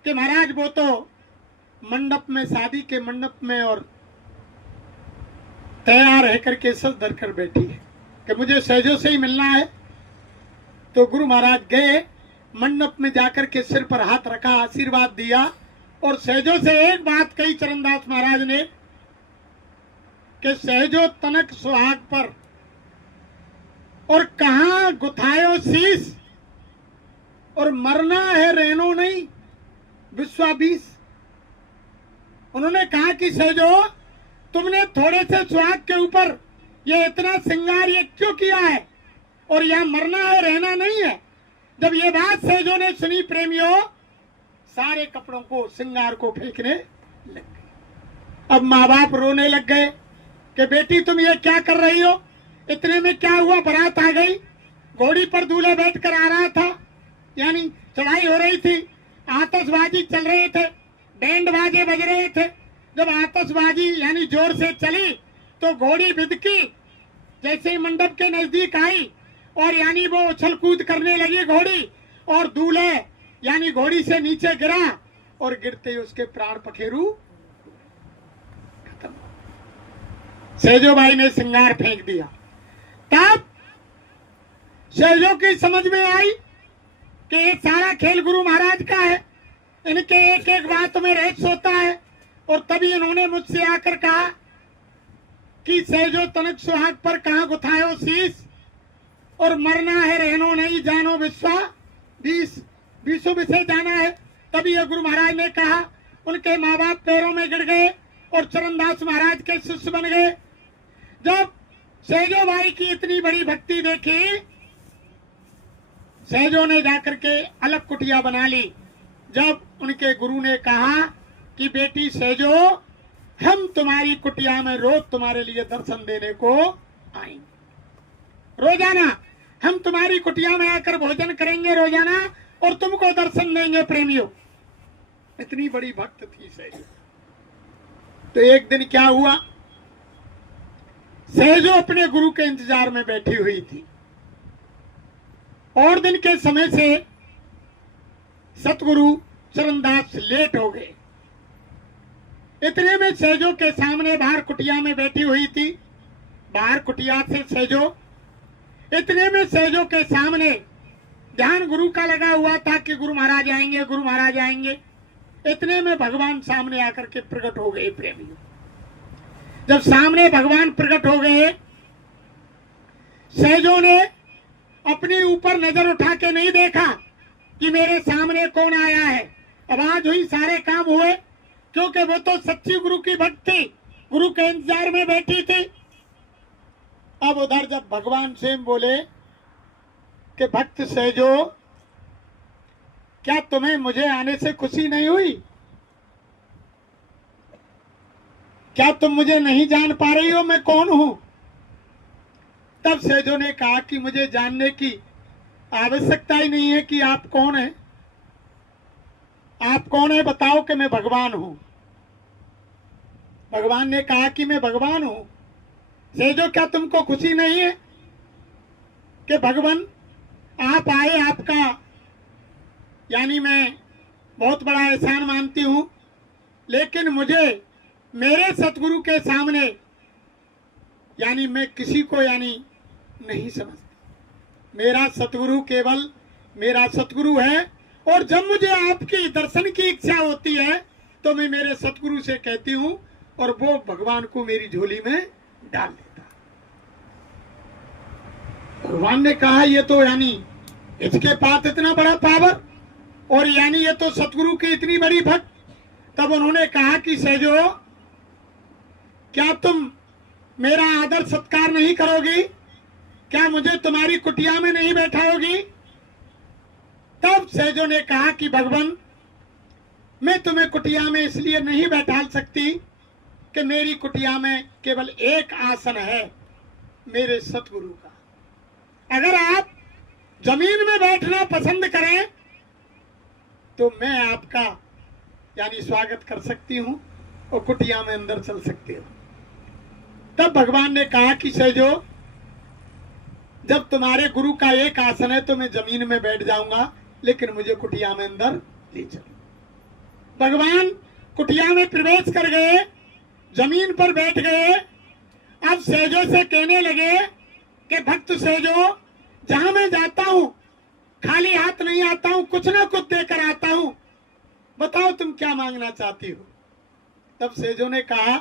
कि महाराज वो तो मंडप में, शादी के मंडप में और तैयार है करके सज धर कर बैठी है कि मुझे सहजो से ही मिलना है। तो गुरु महाराज गए, मंडप में जाकर के सिर पर हाथ रखा, आशीर्वाद दिया और सहजो से एक बात कही चरणदास महाराज ने कि सहजो तनक सुहाग पर और कहां गुथायो शीस और मरना है रहनो नहीं विश्वाबीस। उन्होंने कहा कि सहजो, तुमने थोड़े से सुहाग के ऊपर ये इतना श्रृंगार ये क्यों किया है और यहाँ मरना है रहना नहीं है। जब ये बात सहजो ने सुनी प्रेमियों, सारे कपड़ों को श्रृंगार को फेंकने लग गए। अब माँ बाप रोने लग गए कि बेटी तुम ये क्या कर रही हो। इतने में क्या हुआ, बारात आ गई। घोड़ी पर दूल्हा बैठकर आ रहा था, यानी चढ़ाई हो रही थी, आतिशबाजी चल रहे थे, बैंड बाजे बज रहे थे। जब आतिशबाजी यानी जोर से चली तो घोड़ी बिदकी, जैसे ही मंडप के नजदीक आई और यानी वो उछल कूद करने लगी घोड़ी, और दूल्हे यानी घोड़ी से नीचे गिरा और गिरते ही उसके प्राण पखेरु खत्म। सहजोबाई ने श्रृंगार फेंक दिया। तब सहजो की समझ में आई कि ये सारा खेल गुरु महाराज का है, इनके एक एक बात में रहस्य होता है। और तभी इन्होंने मुझसे आकर कहा कि सहजो तनक सुहाग पर कहां गुथायो शीस और मरना है रहनो नहीं जानो विश्वा बीसों विषय जाना है। तभी ये गुरु महाराज ने कहा। उनके माँ बाप पैरों में गिर गए और चरणदास महाराज के शिष्य बन गए। जब सहजोबाई की इतनी बड़ी भक्ति देखी, सहजो ने जाकर के अलग कुटिया बना ली। जब उनके गुरु ने कहा कि बेटी सहजो, हम तुम्हारी कुटिया में रोज तुम्हारे लिए दर्शन देने को आएंगे, रोजाना हम तुम्हारी कुटिया में आकर भोजन करेंगे रोजाना और तुमको दर्शन देंगे। प्रेमियों, इतनी बड़ी भक्त थी सहजो। तो एक दिन क्या हुआ, सहजो अपने गुरु के इंतजार में बैठी हुई थी और दिन के समय से सतगुरु चरणदास लेट हो गए। इतने में सहजो के सामने बाहर कुटिया में बैठी हुई थी। बाहर कुटिया से सहजो, इतने में सहजो के सामने ध्यान गुरु का लगा हुआ था कि गुरु महाराज आएंगे, गुरु महाराज आएंगे। इतने में भगवान सामने आकर के प्रकट हो गए। प्रेमियों, जब सामने भगवान प्रकट हो गए, सहजो ने अपने ऊपर नजर उठा के नहीं देखा कि मेरे सामने कौन आया है। आवाज हुई, सारे काम हुए, क्योंकि वो तो सच्ची गुरु की भक्त थी, गुरु के इंतजार में बैठी थी। अब उधर जब भगवान स्वयं बोले कि भक्त सहजो, क्या तुम्हें मुझे आने से खुशी नहीं हुई? क्या तुम मुझे नहीं जान पा रही हो मैं कौन हूं? तब सेजो ने कहा कि मुझे जानने की आवश्यकता ही नहीं है कि आप कौन हैं। आप कौन है बताओ कि मैं भगवान हूं। भगवान ने कहा कि मैं भगवान हूं। सेजो, क्या तुमको खुशी नहीं है कि भगवान आप आए? आपका यानी मैं बहुत बड़ा एहसान मानती हूं, लेकिन मुझे मेरे सतगुरु के सामने यानी मैं किसी को यानी नहीं समझती। मेरा सतगुरु केवल मेरा सतगुरु है, और जब मुझे आपकी दर्शन की इच्छा होती है तो मैं मेरे सतगुरु से कहती हूं और वो भगवान को मेरी झोली में डाल देता। भगवान ने कहा ये तो यानी इसके पास इतना बड़ा पावर, और यानी ये तो सतगुरु की इतनी बड़ी भक्त। तब उन्होंने कहा कि सेजो, क्या तुम मेरा आदर सत्कार नहीं करोगी? क्या मुझे तुम्हारी कुटिया में नहीं बैठाओगी? तब सेजो ने कहा कि भगवान, मैं तुम्हें कुटिया में इसलिए नहीं बैठा सकती कि मेरी कुटिया में केवल एक आसन है, मेरे सतगुरु का। अगर आप जमीन में बैठना पसंद करें तो मैं आपका यानी स्वागत कर सकती हूं और कुटिया में अंदर चल सकती हूं। तब भगवान ने कहा कि सेजो, जब तुम्हारे गुरु का एक आसन है तो मैं जमीन में बैठ जाऊंगा, लेकिन मुझे कुटिया में अंदर ले चलो। भगवान कुटिया में प्रवेश कर गए, जमीन पर बैठ गए। अब सेजो से कहने लगे कि भक्त सेजो, जहां मैं जाता हूं खाली हाथ नहीं आता हूं, कुछ ना कुछ देकर आता हूं। बताओ तुम क्या मांगना चाहती हो? तब सेजो ने कहा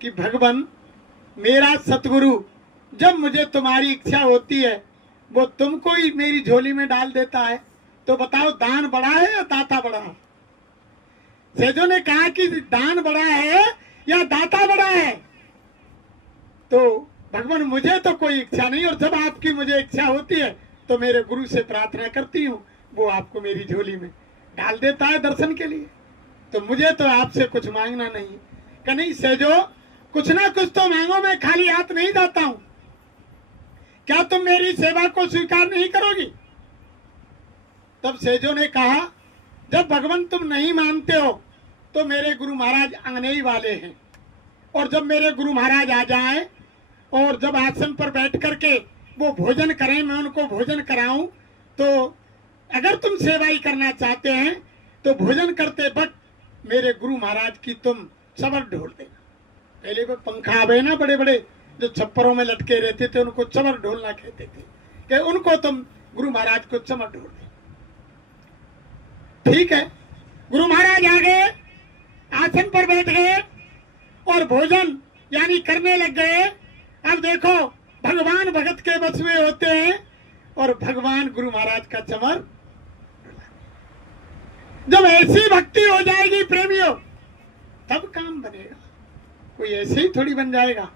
कि भगवान, मेरा सतगुरु जब मुझे तुम्हारी इच्छा होती है वो तुमको ही मेरी झोली में डाल देता है, तो बताओ दान बड़ा है या दाता बड़ा है? सेजो ने कहा कि दान बड़ा है या दाता बड़ा है? तो भगवान, मुझे तो कोई इच्छा नहीं, और जब आपकी मुझे इच्छा होती है तो मेरे गुरु से प्रार्थना करती हूँ, वो आपको मेरी झोली में डाल देता है दर्शन के लिए। तो मुझे तो आपसे कुछ मांगना नहीं। कि नहीं सेजो, कुछ ना कुछ तो मांगो, मैं खाली हाथ नहीं जाता हूं। क्या तुम मेरी सेवा को स्वीकार नहीं करोगी? तब सेजो ने कहा, जब भगवान तुम नहीं मानते हो तो मेरे गुरु महाराज आने ही वाले हैं, और जब मेरे गुरु महाराज आ जाएं और जब आसन पर बैठ करके वो भोजन करें, मैं उनको भोजन कराऊं, तो अगर तुम सेवा ही करना चाहते हैं तो भोजन करते वक्त मेरे गुरु महाराज की तुम चवर ढोल देना। पहले वो पंखा आवे ना, बड़े बड़े जो छप्परों में लटके रहते थे उनको चवर ढोलना कहते थे, कि उनको तुम गुरु महाराज को चवर ढोल दे। ठीक है, गुरु महाराज आ गए, आसन पर बैठ गए और भोजन यानी करने लग गए। अब देखो, भगवान भगत के बस में होते हैं और भगवान गुरु महाराज का चमर। जब ऐसी भक्ति हो जाएगी प्रेमियों, तब काम बनेगा। कोई ऐसे ही थोड़ी बन जाएगा।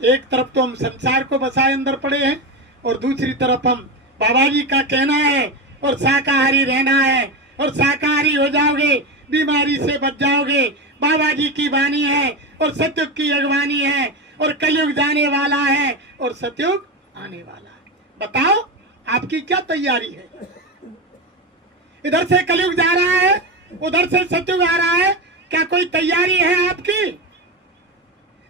एक तरफ तो हम संसार को बसाए अंदर पड़े हैं, और दूसरी तरफ हम बाबा जी का कहना है और शाकाहारी रहना है, और शाकाहारी हो जाओगे बीमारी से बच जाओगे। बाबा जी की वाणी है और सतयुग की अगवानी है, और कलयुग जाने वाला है और सतयुग आने वाला है। बताओ आपकी क्या तैयारी है? इधर से कलयुग जा रहा है, उधर से सतयुग आ रहा है, क्या कोई तैयारी है आपकी?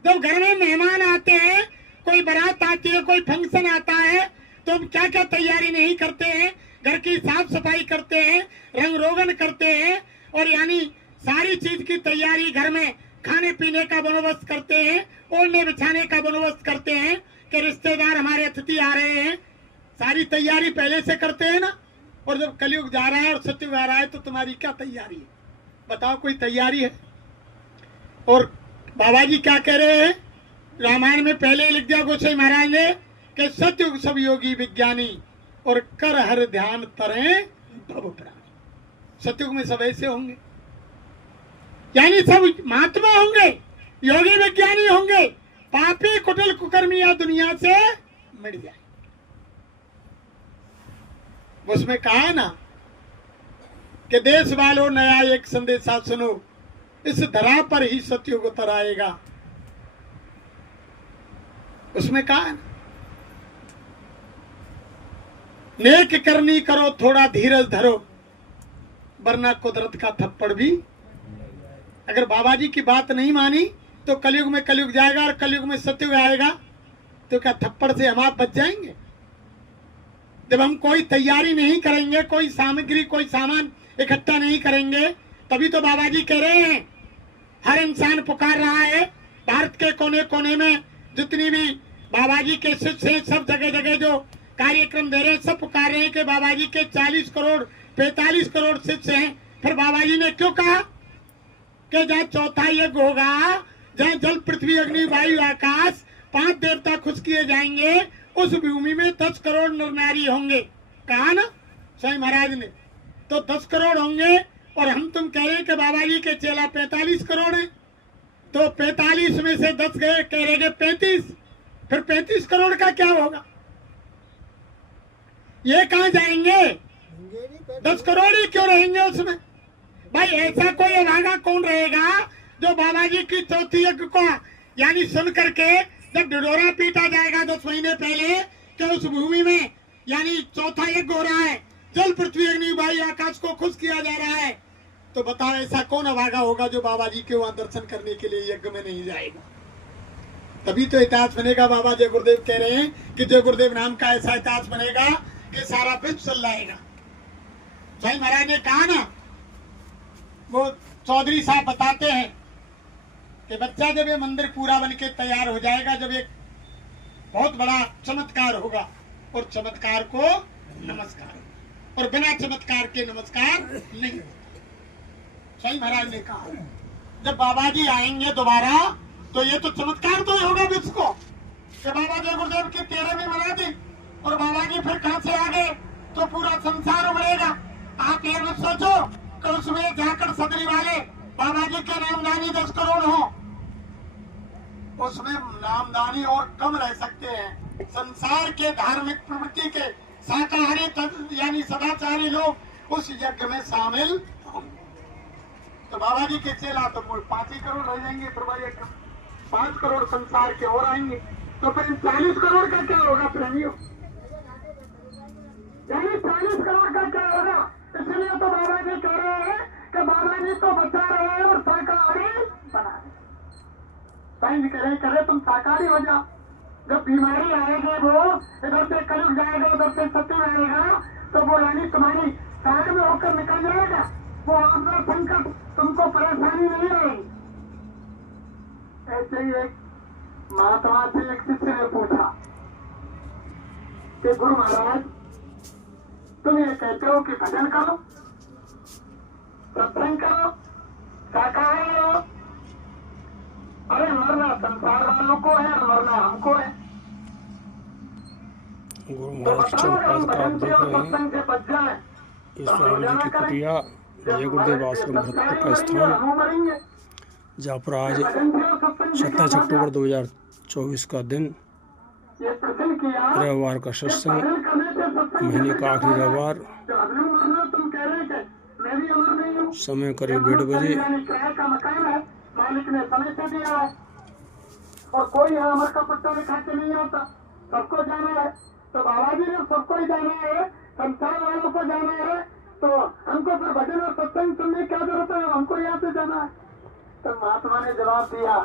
जब घर में मेहमान आते हैं, कोई बारात आती है, कोई फंक्शन आता है, तो हम क्या क्या तैयारी नहीं करते हैं? घर की साफ सफाई करते हैं, रंग रोगन करते हैं, और यानी सारी चीज की तैयारी घर में, खाने पीने का बंदोबस्त करते हैं, ओढ़ने बिछाने का बंदोबस्त करते हैं कि रिश्तेदार हमारे अतिथि आ रहे हैं। सारी तैयारी पहले से करते हैं ना। और जब कलयुग जा रहा है और सतयुग आ रहा है, तो तुम्हारी क्या तैयारी है? बताओ, कोई तैयारी है? और बाबा जी क्या कह रहे हैं? रामायण में पहले लिख दिया गोसाई महाराज ने कि सतयुग सब योगी विज्ञानी, और कर हर ध्यान तरें भव प्राणी। सतयुग में सब ऐसे होंगे, यानी सब महात्मा होंगे, योगी विज्ञानी होंगे, पापी कुटिल कुकर्मिया दुनिया से मिट जाए। उसमें कहा है ना कि देश वालों नया एक संदेशा सुनो, इस धरा पर ही सतयुग उतर आएगा। उसमें कहा है ना, नेक करनी करो, थोड़ा धीरज धरो, वरना कुदरत का थप्पड़ भी। अगर बाबा जी की बात नहीं मानी तो कलयुग में कलयुग जाएगा, और कलयुग में सतयुग आएगा, तो क्या थप्पड़ से हम आप बच जाएंगे? जब हम कोई तैयारी नहीं करेंगे, कोई सामग्री, कोई सामान इकट्ठा नहीं करेंगे, तभी तो बाबा जी कह रहे हैं, हर इंसान पुकार रहा है। भारत के कोने कोने में जितनी भी बाबा जी के शिष्य हैं, सब जगह जगह जो कार्यक्रम दे रहे हैं, सब पुकार रहे हैं कि बाबा जी के 40 करोड़ 45 करोड़ शिष्य हैं। फिर बाबा जी ने क्यों कहा कि जहाँ चौथा यज्ञ होगा, जहाँ जल पृथ्वी अग्नि वायु आकाश 5 देवता खुश किए जाएंगे, उस भूमि में 10 करोड़ नर नारी होंगे। कहा ना स्वामी महाराज ने, तो 10 करोड़ होंगे, और हम तुम कह रहे हैं कि बाबा जी के चेला 45 करोड़ हैं, तो 45 में से 10 गए, कह रहे 35, फिर 35 करोड़ का क्या होगा? ये कहाँ जाएंगे? 10 करोड़ ही क्यों रहेंगे उसमें? भाई ऐसा कोई अभागा कौन रहेगा जो बाबा जी की चौथी यज्ञ को यानी सुन करके, जब ढिढोरा पीटा जाएगा 10 महीने पहले कि उस भूमि में यानी चौथा यज्ञ हो रहा है, जल पृथ्वी अग्नि वायु आकाश को खुश किया जा रहा है, तो बताओ ऐसा कौन अभागा होगा जो बाबा जी के वहां दर्शन करने के लिए यज्ञ में नहीं जाएगा? तभी तो इतिहास बनेगा। बाबा जय गुरुदेव कह रहे हैं कि जय गुरुदेव नाम का ऐसा इतिहास बनेगा कि सारा विश्व चल जाएगा। स्वामी महाराज ने कहा ना, वो चौधरी साहब बताते हैं कि बच्चा जब ये मंदिर पूरा बन के तैयार हो जाएगा, जब एक बहुत बड़ा चमत्कार होगा, और चमत्कार को नमस्कार, और बिना चमत्कार के नमस्कार नहीं। स्वामी महाराज ने कहा जब बाबा जी आएंगे दोबारा, तो ये तो चमत्कार तो होगा विश्व को कि बाबा जय गुरुदेव की 13वीं मना दी, और बाबा जी फिर कहां से आ गए, तो पूरा संसार उमड़ेगा। आप ये मत सोचो कि उसमें जाकर सदरी वाले बाबा जी के नामदानी 10 करोड़ हो, उसमें नामदानी और कम रह सकते हैं। संसार के धार्मिक प्रवृत्ति के शाकाहारी यानी सदाचारी लोग उस यज्ञ में शामिल होंगे। तो बाबा जी के चेला तो 5 ही करोड़ रह जाएंगे, फिर यज्ञ 5 करोड़ संसार के और आएंगे, तो फिर 40 करोड़ का क्या होगा प्रेमियों? यानी 40 करोड़ का क्या होगा? इसलिए तो बाबा जी कह रहे हैं कि बाबा जी तो बचा रहे हैं और शाकाहारी बना रहे। साईं जी कह रहे तुम शाकाहारी हो जाओ। जब बीमारी आएगी, वो इधर से कलयुग जाएगा, उधर से सत्य आएगा, तो वो यानी तुम्हारी साइड में होकर निकल जाएगा। वो आपका संकट, तुमको परेशानी नहीं आएगी। ऐसे ही एक महात्मा से एक शिष्य ने पूछा कि गुरु महाराज, तुम ये कहते हो कि भजन करो, सत्संग करो, शाकाहारी हो, अरे मरना संसार वालों को है और मरना हमको है, तो बताओ हम भजन से और सत्संग से बच जाए तो हम जाना करें। जय गुरुदेव आश्रम भरतपुर का स्थान, जहाँ पर आज 27 अक्टूबर 2024 का दिन, रविवार का सत्संग, महीने का आखिरी रविवार, समय करीब 1:30 बजे। मालिक ने समय से दिया है, और कोई अमर का पट्टा दिखा के नहीं आता, सबको जाना है। तो बाबा जी ने सबको ही जाना है, संसार वालों को जाना है, तो हमको फिर भजन और सत्संग सुनने की क्या जरूरत है, हमको यहाँ से जाना है। तो महात्मा ने जवाब दिया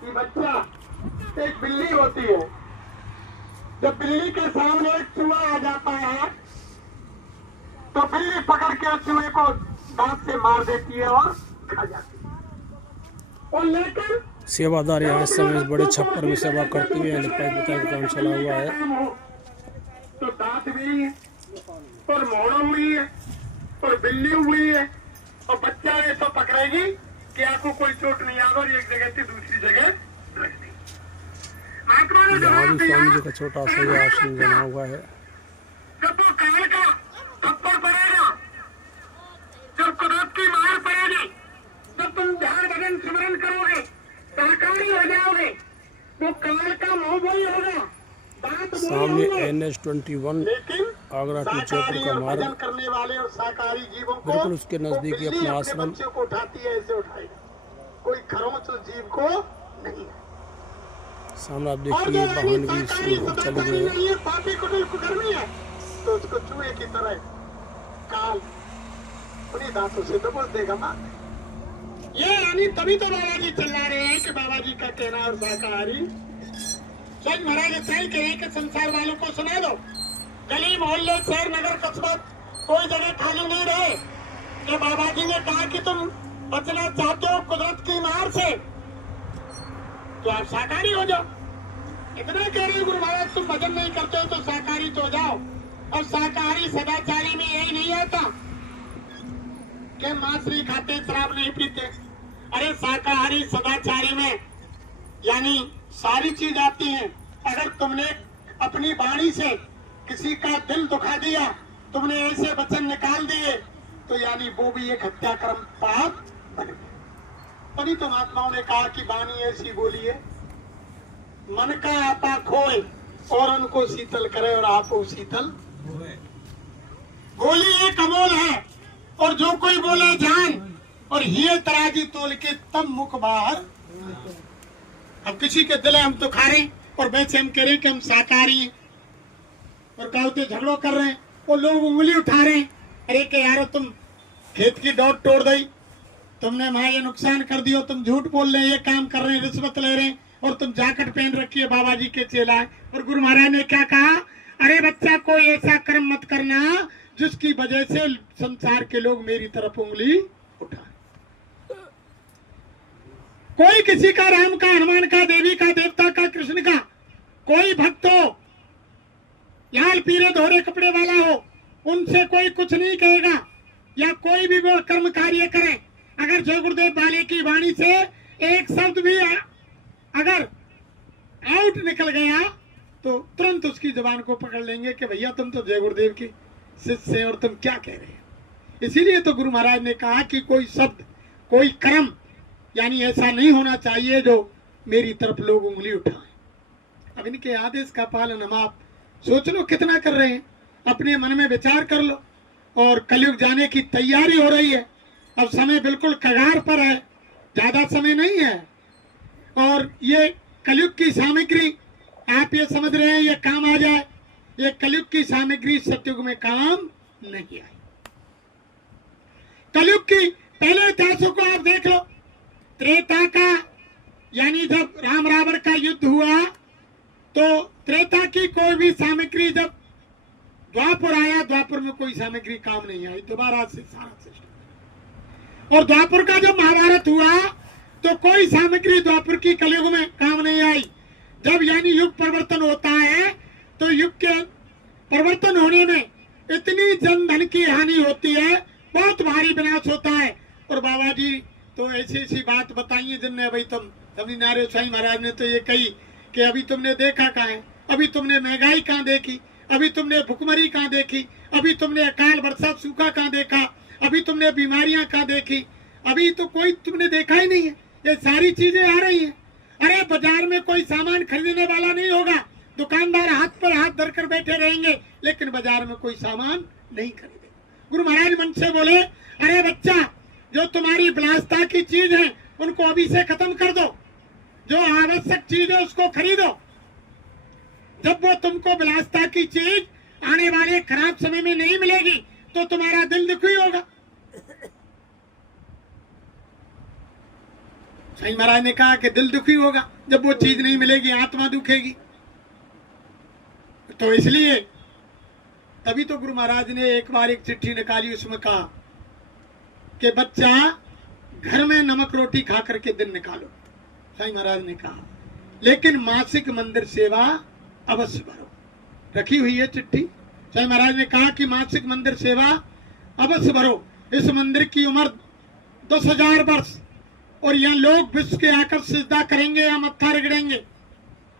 कि बच्चा, एक बिल्ली होती है, जब बिल्ली के सामने एक चूहा आ जाता है, तो बिल्ली पकड़ के चूहे को दांत से मार देती है और खा जाती है। और लेकिन सेवादार यहाँ इस समय बड़े छप्पर में सेवा करते हुए लिपाई पुताई का काम चला हुआ है। तो दांत भी है, और मोड़ा हुई है, और बिल्ली हुई है, और बच्चा ये तो पकड़ेगी कि आपको कोई चोट नहीं आएगा, और एक जगह से दूसरी जगह रख देगी। महात्मा ने जवाब दिया, स्वामी जी का छोटा सा ये आश्रम बना हुआ है। जब वो काल का थप्पड़ पड़ेगा, जब कुदरत की मार पड़ेगी, जब तुम ध्यान भजन स्मरण करोगे, शाकाहारी हो जाओगे, तो काल का मुंह वही होगा। सामने NH-21 आगरा टू जयपुर का मार्ग, करने वाले और शाकाहारी जीवों को बिल्कुल उसके नजदीक ही अपना आश्रम। बच्चों को उठाती है, ऐसे उठाएगा, कोई खरोंच उस जीव को नहीं है। सामने आप देखिए वाहन भी चले गए। पापी को गर्मी है, तो उसको चूहे की तरह काल उन्हीं दांतों से दबोच देगा मां। ये यानी तभी तो बाबा जी चिल्ला रहे हैं कि बाबा जी का कहना और शाकाहारी। सच महाराज इतना कहें कि संसार वालों को सुना दो, गली मोहल्ले शहर नगर कस्बा कोई जगह खाली नहीं रहे कि बाबा जी ने कहा कि तुम बचना चाहते हो कुदरत की मार से तो आप शाकाहारी हो जाओ। इतना कह रहे गुरु महाराज तुम भजन नहीं करते हो तो शाकाहारी तो हो जाओ। और शाकाहारी सदाचारी में यही नहीं आता कि मांस नहीं खाते शराब नहीं पीते। अरे शाकाहारी सदाचारी में यानी सारी चीज आती है। अगर तुमने अपनी वाणी से किसी का दिल दुखा दिया, तुमने ऐसे वचन निकाल दिए तो यानी वो भी एक हत्या कर्म पाप बन गया। तभी तो महात्माओं ने कहा कि वाणी ऐसी बोली है मन का आपा खोए और उनको शीतल करे और आपको शीतल बोली एक अमोल है। और जो कोई बोले जान और ये तराजी तोल के तब मुख बाहर। अब किसी के दिल हम तो खा रहे और वैसे हम कह रहे कि हम शाकाहारी हैं और कहो तो झगड़ों कर रहे हैं और लोग उंगली उठा रहे हैं। अरे के यार तुम खेत की डॉट तोड़ दी, तुमने वहां ये नुकसान कर दियो, तुम झूठ बोल रहे हैं, ये काम कर रहे हैं, रिश्वत ले रहे हैं और तुम जैकेट पहन रखी है बाबा जी के चेला है। और गुरु महाराज ने क्या कहा, अरे बच्चा कोई ऐसा कर्म मत करना जिसकी वजह से संसार के लोग मेरी तरफ उंगली उठाए। कोई किसी का राम का हनुमान का देवी का देवता का कृष्ण का कोई भक्त हो, लाल पीले दोहरे कपड़े वाला हो, उनसे कोई कुछ नहीं कहेगा या कोई भी वो कर्म कार्य करे। अगर जय गुरुदेव वाले की वाणी से एक शब्द भी अगर आउट निकल गया तो तुरंत उसकी जबान को पकड़ लेंगे कि भैया तुम तो जय गुरुदेव की शिष्य हैं और तुम क्या कह रहे हैं। इसीलिए तो गुरु महाराज ने कहा कि कोई शब्द कोई कर्म यानी ऐसा नहीं होना चाहिए जो मेरी तरफ लोग उंगली उठाएं। अब इनके आदेश का पालन हम आप सोच लो कितना कर रहे हैं, अपने मन में विचार कर लो। और कलयुग जाने की तैयारी हो रही है, अब समय बिल्कुल कगार पर है, ज्यादा समय नहीं है। और ये कलयुग की सामग्री आप ये समझ रहे हैं ये काम आ जाए, ये कलयुग की सामग्री सतयुग में काम नहीं आई। कलयुग की पहले इतिहासों को आप देख लो, त्रेता का यानी जब राम रावण का युद्ध हुआ तो त्रेता की कोई भी सामग्री जब द्वापर आया, द्वापर में कोई सामग्री काम नहीं आई, दोबारा से सारा सिस्टम। और द्वापर का जब महाभारत हुआ तो कोई सामग्री द्वापर की कलयुग में काम नहीं आई। जब यानी युग परिवर्तन होता है तो युग के परिवर्तन होने में इतनी जन धन की हानि होती है, बहुत भारी विनाश होता है। और बाबा जी तो ऐसी ऐसी बात बताइए जिनने अभी तुम तमिलनाडु साईं महाराज ने तो ये कही कि अभी तुमने देखा कहाँ है, अभी तुमने महंगाई कहाँ देखी, अभी तुमने भुखमरी कहाँ देखी, अभी तुमने अकाल बरसात सूखा कहाँ देखा, अभी तुमने बीमारियां कहाँ देखी, अभी तो कोई तुमने देखा ही नहीं है। ये सारी चीजें आ रही हैं। अरे बाजार में कोई सामान खरीदने वाला नहीं होगा, दुकानदार हाथ पर हाथ धरकर बैठे रहेंगे लेकिन बाजार में कोई सामान नहीं खरीदेगा। गुरु महाराज मन से बोले, अरे बच्चा जो तुम्हारी विलासता की चीज है उनको अभी से खत्म कर दो, जो आवश्यक चीज है उसको खरीदो। जब वो तुमको विलासता की चीज आने वाले खराब समय में नहीं मिलेगी तो तुम्हारा दिल दुखी होगा। साईं महाराज ने कहा कि दिल दुखी होगा जब वो चीज नहीं मिलेगी, आत्मा दुखेगी। तो इसलिए तभी तो गुरु महाराज ने एक बार एक चिट्ठी निकाली, उसमें कहा कि बच्चा घर में नमक रोटी खा करके दिन निकालो। साईं महाराज ने कहा लेकिन मासिक मंदिर सेवा अवश्य भरो। रखी हुई है चिट्ठी। साईं महाराज ने कहा कि मासिक मंदिर सेवा अवश्य भरो। इस मंदिर की उम्र 10,000 वर्ष और यहाँ लोग विश्व के आकर सिजदा करेंगे या मत्था रगड़ेंगे।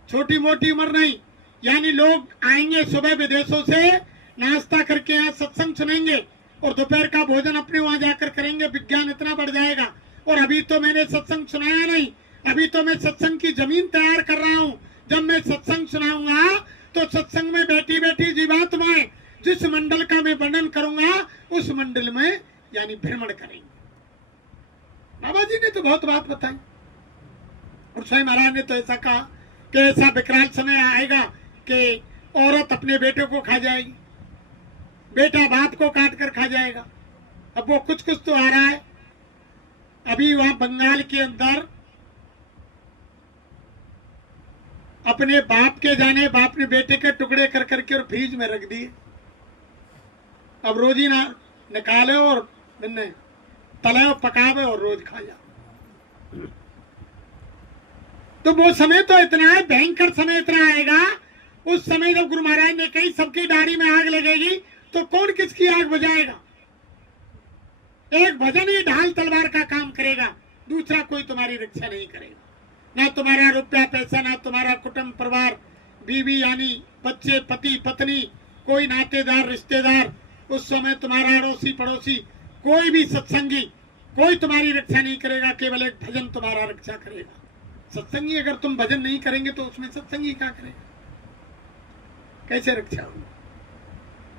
छोटी मोटी उम्र नहीं, यानी लोग आएंगे सुबह विदेशों से, नाश्ता करके यहाँ सत्संग सुनेंगे और दोपहर का भोजन अपने वहां जाकर करेंगे। विज्ञान इतना बढ़ जाएगा। और अभी तो मैंने सत्संग सुनाया नहीं, अभी तो मैं सत्संग की जमीन तैयार कर रहा हूँ। जब मैं सत्संग सुनाऊंगा तो सत्संग में बैठी बैठी जीवात्माएं जिस मंडल का मैं वर्णन करूंगा उस मंडल में यानी भ्रमण करेंगे। बाबा जी ने तो बहुत बात बताई। और साईं महाराज ने तो ऐसा कहा कि ऐसा विकराल समय आएगा कि औरत अपने बेटे को खा जाएगी। बेटा बाप को काट कर खा जाएगा। अब वो कुछ कुछ तो आ रहा है। अभी वहां बंगाल के अंदर अपने बाप के जाने बाप ने बेटे के टुकड़े कर करके और फ्रीज में रख दिए। अब रोज ही ना निकाले और तले और पकावे और रोज खा जाओ। तो वो समय तो इतना है, भयंकर समय इतना आएगा। उस समय जब गुरु महाराज ने कही सबकी दाढ़ी में आग लगेगी तो कौन किसकी आग बुझाएगा। एक भजन ही ढाल तलवार का काम करेगा, दूसरा कोई तुम्हारी रक्षा नहीं करेगा। ना तुम्हारा रुपया पैसा, ना तुम्हारा कुटुंब परिवार, बीवी यानी बच्चे, पति पत्नी, कोई नातेदार रिश्तेदार, उस समय तुम्हारा अड़ोसी पड़ोसी, कोई भी सत्संगी, कोई तुम्हारी रक्षा नहीं करेगा। केवल एक भजन तुम्हारा रक्षा करेगा। सत्संगी अगर तुम भजन नहीं करेंगे तो उसमें सत्संगी क्या करेगा, कैसे रक्षा होगी।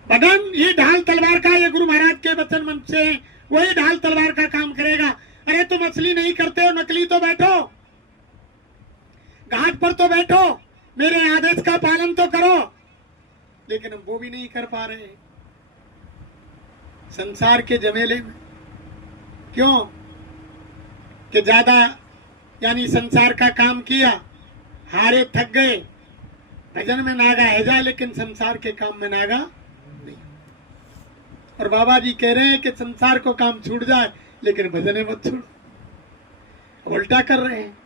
भजन ये ढाल तलवार का, ये गुरु महाराज के वचन मन से वही ढाल तलवार का काम करेगा। अरे तुम असली नहीं करते हो, नकली तो बैठो, घाट पर तो बैठो, मेरे आदेश का पालन तो करो। लेकिन हम वो भी नहीं कर पा रहे संसार के जमेले में। क्यों कि ज्यादा यानी संसार का काम किया, हारे थक गए, भजन में नागा है जाए लेकिन संसार के काम में नागा नहीं। और बाबा जी कह रहे हैं कि संसार को काम छूट जाए लेकिन भजन मत छोड़ो। उल्टा कर रहे हैं।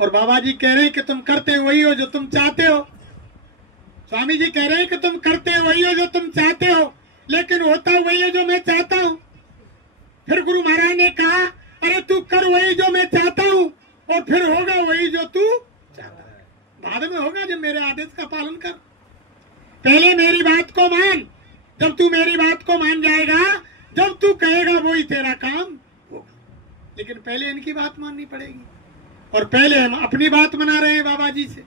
और बाबा जी कह रहे हैं कि तुम करते वही हो जो तुम चाहते हो। स्वामी जी कह रहे हैं कि तुम करते वही हो जो तुम चाहते हो, लेकिन होता वही है जो मैं चाहता हूं। फिर गुरु महाराज ने कहा अरे तू कर वही जो मैं चाहता हूं और फिर होगा वही जो तू चाहता है। बाद में होगा जब मेरे आदेश का पालन कर। पहले मेरी बात को मान। जब तू मेरी बात को मान जाएगा, जब तू कहेगा वही तेरा काम होगा। लेकिन पहले इनकी बात माननी पड़ेगी। और पहले हम अपनी बात मना रहे हैं बाबा जी से,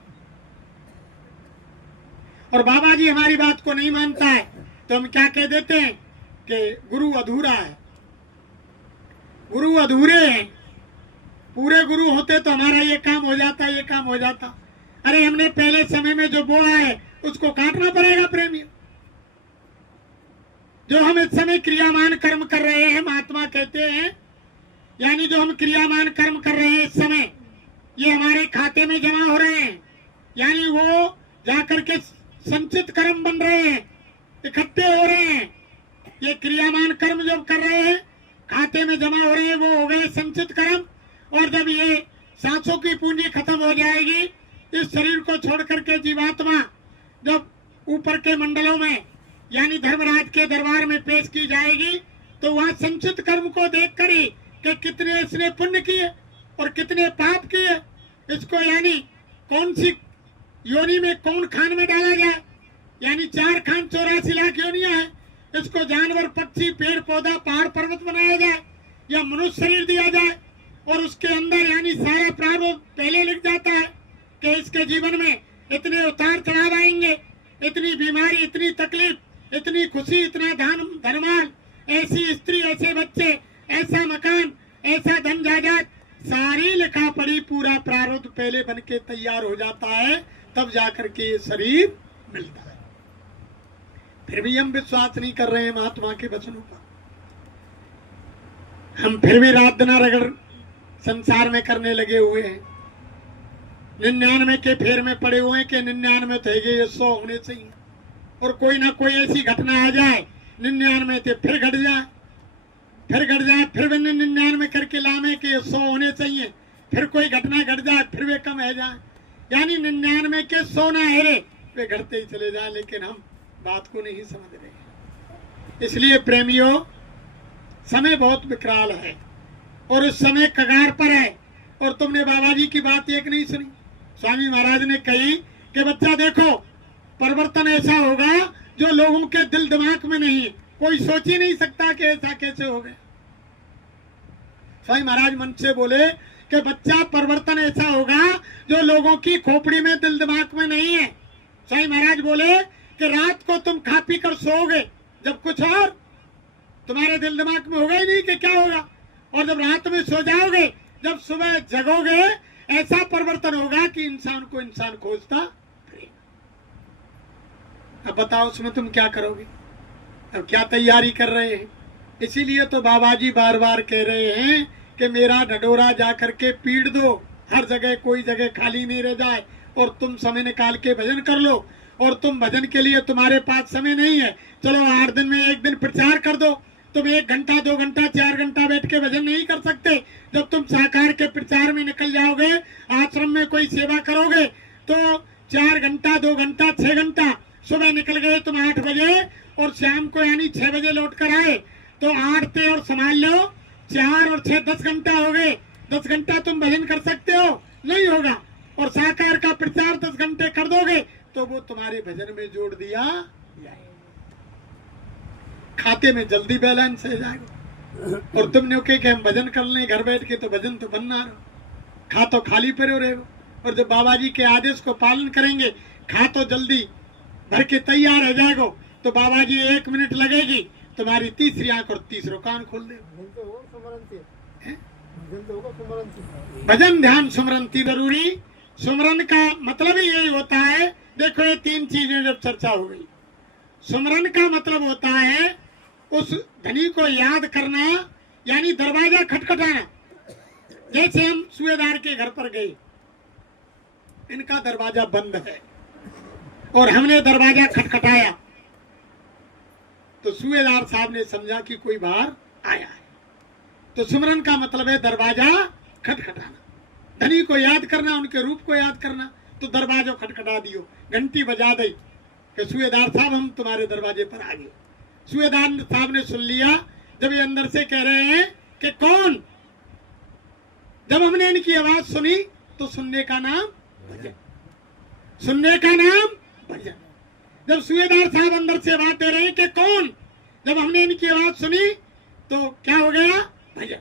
और बाबा जी हमारी बात को नहीं मानता है तो हम क्या कह देते हैं कि गुरु अधूरा है। गुरु अधूरे हैं। पूरे गुरु होते तो हमारा ये काम हो जाता, ये काम हो जाता। अरे हमने पहले समय में जो बोया है उसको काटना पड़ेगा प्रेमियों। जो हम इस समय क्रियामान कर्म कर रहे हैं, महात्मा कहते हैं, यानी जो हम क्रियामान कर्म कर रहे हैं इस समय, ये हमारे खाते में जमा हो रहे हैं। यानी वो जाकर के संचित कर्म बन रहे हैं, इकट्ठे हो रहे हैं। ये क्रियामान कर्म जब कर रहे हैं खाते में जमा हो रहे हैं, वो हो गए संचित कर्म। और जब ये सांसों की पूंजी खत्म हो जाएगी, इस शरीर को छोड़ करके जीवात्मा जब ऊपर के मंडलों में यानी धर्मराज के दरबार में पेश की जाएगी, तो वहां संचित कर्म को देख कर ही कि कितने इसने पुण्य किए और कितने पाप किए, इसको यानी कौन सी योनि में कौन खान में डाला जाए। यानी 4 खान 84 लाख योनियां है। इसको जानवर पक्षी पेड़ पौधा पहाड़ पर्वत बनाया जाए या मनुष्य शरीर दिया जाए, और उसके अंदर यानी सारा प्रारब्ध पहले लिख जाता है कि इसके जीवन में इतने उतार चढ़ाव आएंगे, इतनी बीमारी, इतनी तकलीफ, इतनी खुशी, इतना धनमान, ऐसी स्त्री, ऐसे बच्चे, ऐसा मकान, ऐसा धन जायदाद, सारी लिखा पड़ी पूरा प्रारब्ध पहले बन के तैयार हो जाता है, तब जाकर के ये शरीर मिलता है। फिर भी हम विश्वास नहीं कर रहे हैं महात्मा के वचनों का। हम फिर भी रात दिन रगड़ संसार में करने लगे हुए हैं। 99 के फेर में पड़े हुए हैं कि 99 थे ये 100 होने चाहिए, और कोई ना कोई ऐसी घटना आ जाए 99 थे फिर घट जाए, फिर घट जाए, फिर 99 करके लामे के 100 होने चाहिए, फिर कोई घटना घट जाए फिर वे कम है जाए। यानी 99 के 100 ना हेरे, वे घटते ही चले जाए। लेकिन हम बात को नहीं समझ रहे। इसलिए प्रेमियों, समय बहुत विकराल है और उस समय कगार पर है। और तुमने बाबा जी की बात एक नहीं सुनी। स्वामी महाराज ने कही कि बच्चा देखो, परिवर्तन ऐसा होगा जो लोगों के दिल दिमाग में नहीं है, कोई सोच ही नहीं सकता कि ऐसा कैसे हो गया। स्वामी महाराज मन से बोले कि बच्चा, परिवर्तन ऐसा होगा जो लोगों की खोपड़ी में दिल दिमाग में नहीं है। स्वामी महाराज बोले कि रात को तुम खा पी कर सोओगे, जब कुछ और तुम्हारे दिल दिमाग में होगा ही नहीं कि क्या होगा, और जब रात में सो जाओगे, जब सुबह जगोगे, ऐसा परिवर्तन होगा कि इंसान को इंसान खोजता। अब बताओ उसमें तुम क्या करोगे। अब क्या तैयारी कर रहे हैं। इसीलिए तो बाबा जी बार बार कह रहे हैं कि मेरा ढडोरा जा करके पीट दो, हर जगह कोई जगह खाली नहीं रह जाए, और तुम समय निकाल के भजन कर लो। और तुम भजन के लिए तुम्हारे पास समय नहीं है, चलो 8 दिन में 1 दिन प्रचार कर दो। तुम 1 घंटा 2 घंटा 4 घंटा बैठ के भजन नहीं कर सकते। जब तुम साकार के प्रचार में निकल जाओगे, आश्रम में कोई सेवा करोगे, तो 4 घंटा 2 घंटा 6 घंटा, सुबह निकल गए तुम 8 बजे और शाम को यानी 6 बजे लौट कर आए, तो 8 थे और संभाल लो 4 और 6 10 घंटा हो गए। 10 घंटा तुम भजन कर सकते हो? नहीं होगा। और साकार का प्रचार 10 घंटे कर दोगे तो वो तुम्हारे भजन में जोड़ दिया जाएगा, खाते में जल्दी बैलेंस हो जाएगा। और तुमने कहे कि हम भजन कर लें घर बैठ के, तो भजन तो बनना रहो, खा तो खाली पर रहेगा। और जब बाबा जी के आदेश को पालन करेंगे, खा तो जल्दी भर के तैयार हो जाएगा, तो बाबा जी 1 मिनट लगेगी तुम्हारी तीसरी आंख और तीसरो कान खोल दे। भजन ध्यान सुमरन की जरूरी। सुमरन का मतलब ही यही होता है, देखो ये 3 चीजें जब चर्चा हो गई। सुमरन का मतलब होता है उस धनी को याद करना, यानी दरवाजा खटखटाना। जैसे हम सूबेदार के घर पर गए, इनका दरवाजा बंद है और हमने दरवाजा खटखटाया, तो सूबेदार साहब ने समझा कि कोई बाहर आया है। तो सुमरन का मतलब है दरवाजा खटखटाना, धनी को याद करना, उनके रूप को याद करना। तो दरवाजा खटखटा दियो, घंटी बजा दी कि सूबेदार साहब हम तुम्हारे दरवाजे पर आ गए। सूबेदार साहब ने सुन लिया। जब ये अंदर से कह रहे हैं कि कौन, जब हमने इनकी आवाज सुनी तो सुनने का नाम भजन, सुनने का नाम भजन। जब सूबेदार साहब अंदर से आवाज दे रहे हैं कि कौन, जब हमने इनकी आवाज सुनी तो क्या हो गया? भजन।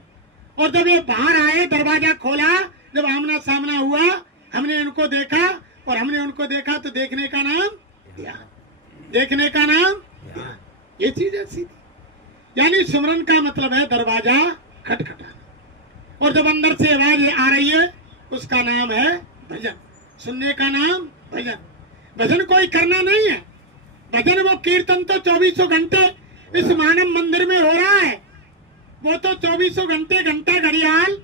और जब ये बाहर आए, दरवाजा खोला, जब आमना सामना हुआ, हमने इनको देखा और हमने उनको देखा, तो देखने का नाम ध्यान, देखने का नाम ध्यान। ये चीज ऐसी थी। यानी सुमरन का मतलब है दरवाजा खटखटाना, और जब अंदर से आवाज आ रही है उसका नाम है भजन, सुनने का नाम भजन। भजन कोई करना नहीं है, भजन वो कीर्तन तो 24 घंटे इस मानव मंदिर में हो रहा है। वो तो 24 घंटे घंटा घड़ियाल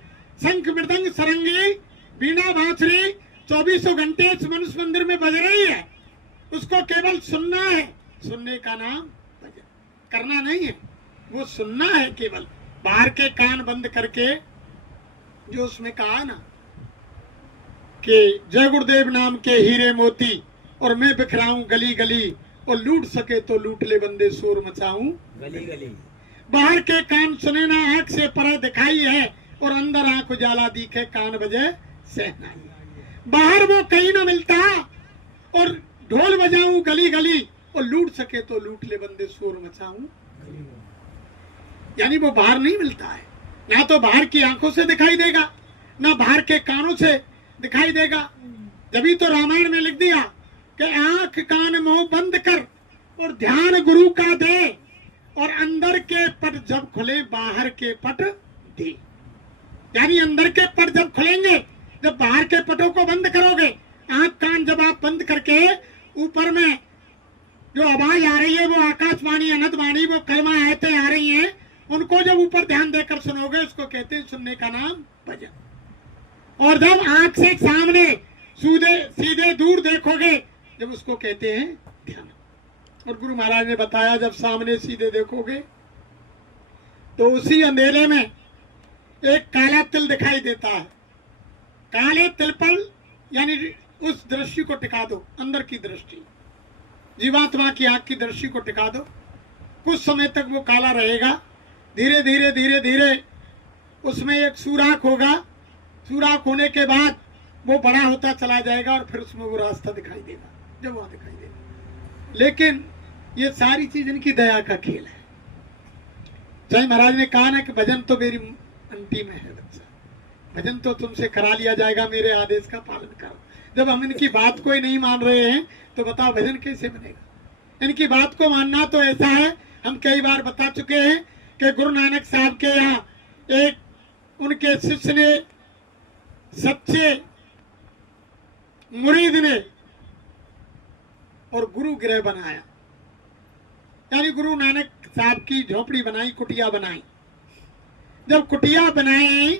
शंख मृदंग सरंगी बीना बांसुरी 24 घंटे इस मनुष्य मंदिर में बज रही है। उसको केवल सुनना है, सुनने का नाम भजन, करना नहीं है, वो सुनना है केवल। बाहर के कान बंद करके, जो उसमें कहा ना कि जय गुरुदेव नाम के हीरे मोती, और मैं बिखराऊं गली गली, और लूट सके तो लूट ले बंदे, शोर मचाऊं गली गली। बाहर के कान सुने ना, आंख से परे दिखाई है, और अंदर आंख उजाला दिखे, कान बजे सहनाई। बाहर वो कहीं ना मिलता, और ढोल बजाऊं गली गली, और लूट सके तो लूट ले बंदे, शोर मचाऊं। यानी वो बाहर नहीं मिलता है, ना तो बाहर की आंखों से दिखाई देगा, ना बाहर के कानों से दिखाई देगा। जभी तो रामायण में लिख दिया कि आंख कान मुंह बंद कर और ध्यान गुरु का दे, और अंदर के पट जब खुले बाहर के पट दे। यानी अंदर के पट जब खुलेंगे, जब बाहर के पटों को बंद करोगे, आंख कान जब आप बंद करके ऊपर में जो आवाज आ रही है वो आकाशवाणी अनंत वाणी, वो कलमा आयतें आ रही हैं, उनको जब ऊपर ध्यान देकर सुनोगे, उसको कहते हैं सुनने का नाम भजन। और जब आंख से सामने सीधे दूर देखोगे, जब उसको कहते हैं ध्यान। और गुरु महाराज ने बताया जब सामने सीधे देखोगे तो उसी अंधेरे में एक काला तिल दिखाई देता है। काले तिल पर यानी उस दृष्टि को टिका दो, अंदर की दृष्टि, जीवात्मा की आंख की दृष्टि को टिका दो। कुछ समय तक वो काला रहेगा, धीरे धीरे धीरे धीरे उसमें एक सुराख होगा। सुराख होने के बाद वो बड़ा होता चला जाएगा, और फिर उसमें वो रास्ता दिखाई देगा, जब वहां दिखाई देगा। लेकिन ये सारी चीज इनकी दया का खेल है। जय महाराज ने कहा ना कि भजन तो मेरी अंटी में है बच्चा, भजन तो तुमसे करा लिया जाएगा, मेरे आदेश का पालन करो। जब हम इनकी बात को ही नहीं मान रहे हैं तो बताओ भजन कैसे बनेगा। इनकी बात को मानना तो ऐसा है, हम कई बार बता चुके हैं कि गुरु नानक साहब के यहाँ एक उनके शिष्य ने, सच्चे मुरीद ने और गुरु गृह बनाया। यानी गुरु नानक साहब की झोपड़ी बनाई, कुटिया बनाई। जब कुटिया बनाई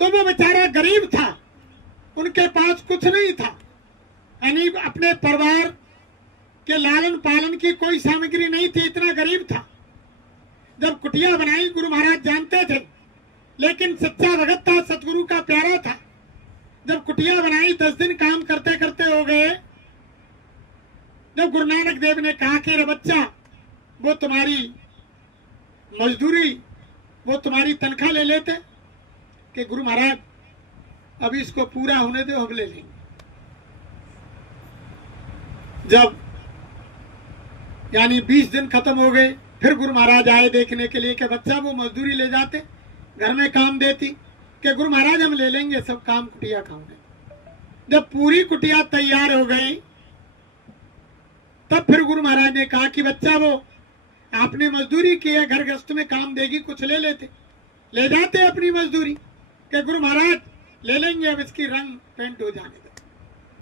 तो वो बेचारा गरीब था, उनके पास कुछ नहीं था, यानी अपने परिवार के लालन पालन की कोई सामग्री नहीं थी, इतना गरीब था। जब कुटिया बनाई, गुरु महाराज जानते थे, लेकिन सच्चा भगत था, सतगुरु का प्यारा था। जब कुटिया बनाई 10 दिन काम करते करते हो गए। जब गुरु नानक देव ने कहा कि रे बच्चा, वो तुम्हारी मजदूरी, वो तुम्हारी तनख्वाह ले लेते, कि गुरु महाराज अभी इसको पूरा होने दो, हम ले लेंगे। जब यानी 20 दिन खत्म हो गए, फिर गुरु महाराज आए देखने के लिए कि बच्चा वो मजदूरी ले जाते, घर में काम देती, कि गुरु महाराज हम ले लेंगे सब काम, कुटिया काम दे। जब पूरी कुटिया तैयार हो गई, तब फिर गुरु महाराज ने कहा कि बच्चा वो आपने मजदूरी की है, घर गृहस्थ में काम देगी, कुछ ले लेते, ले जाते अपनी मजदूरी, कि गुरु महाराज ले लेंगे, अब इसकी रंग पेंट हो जाने दो।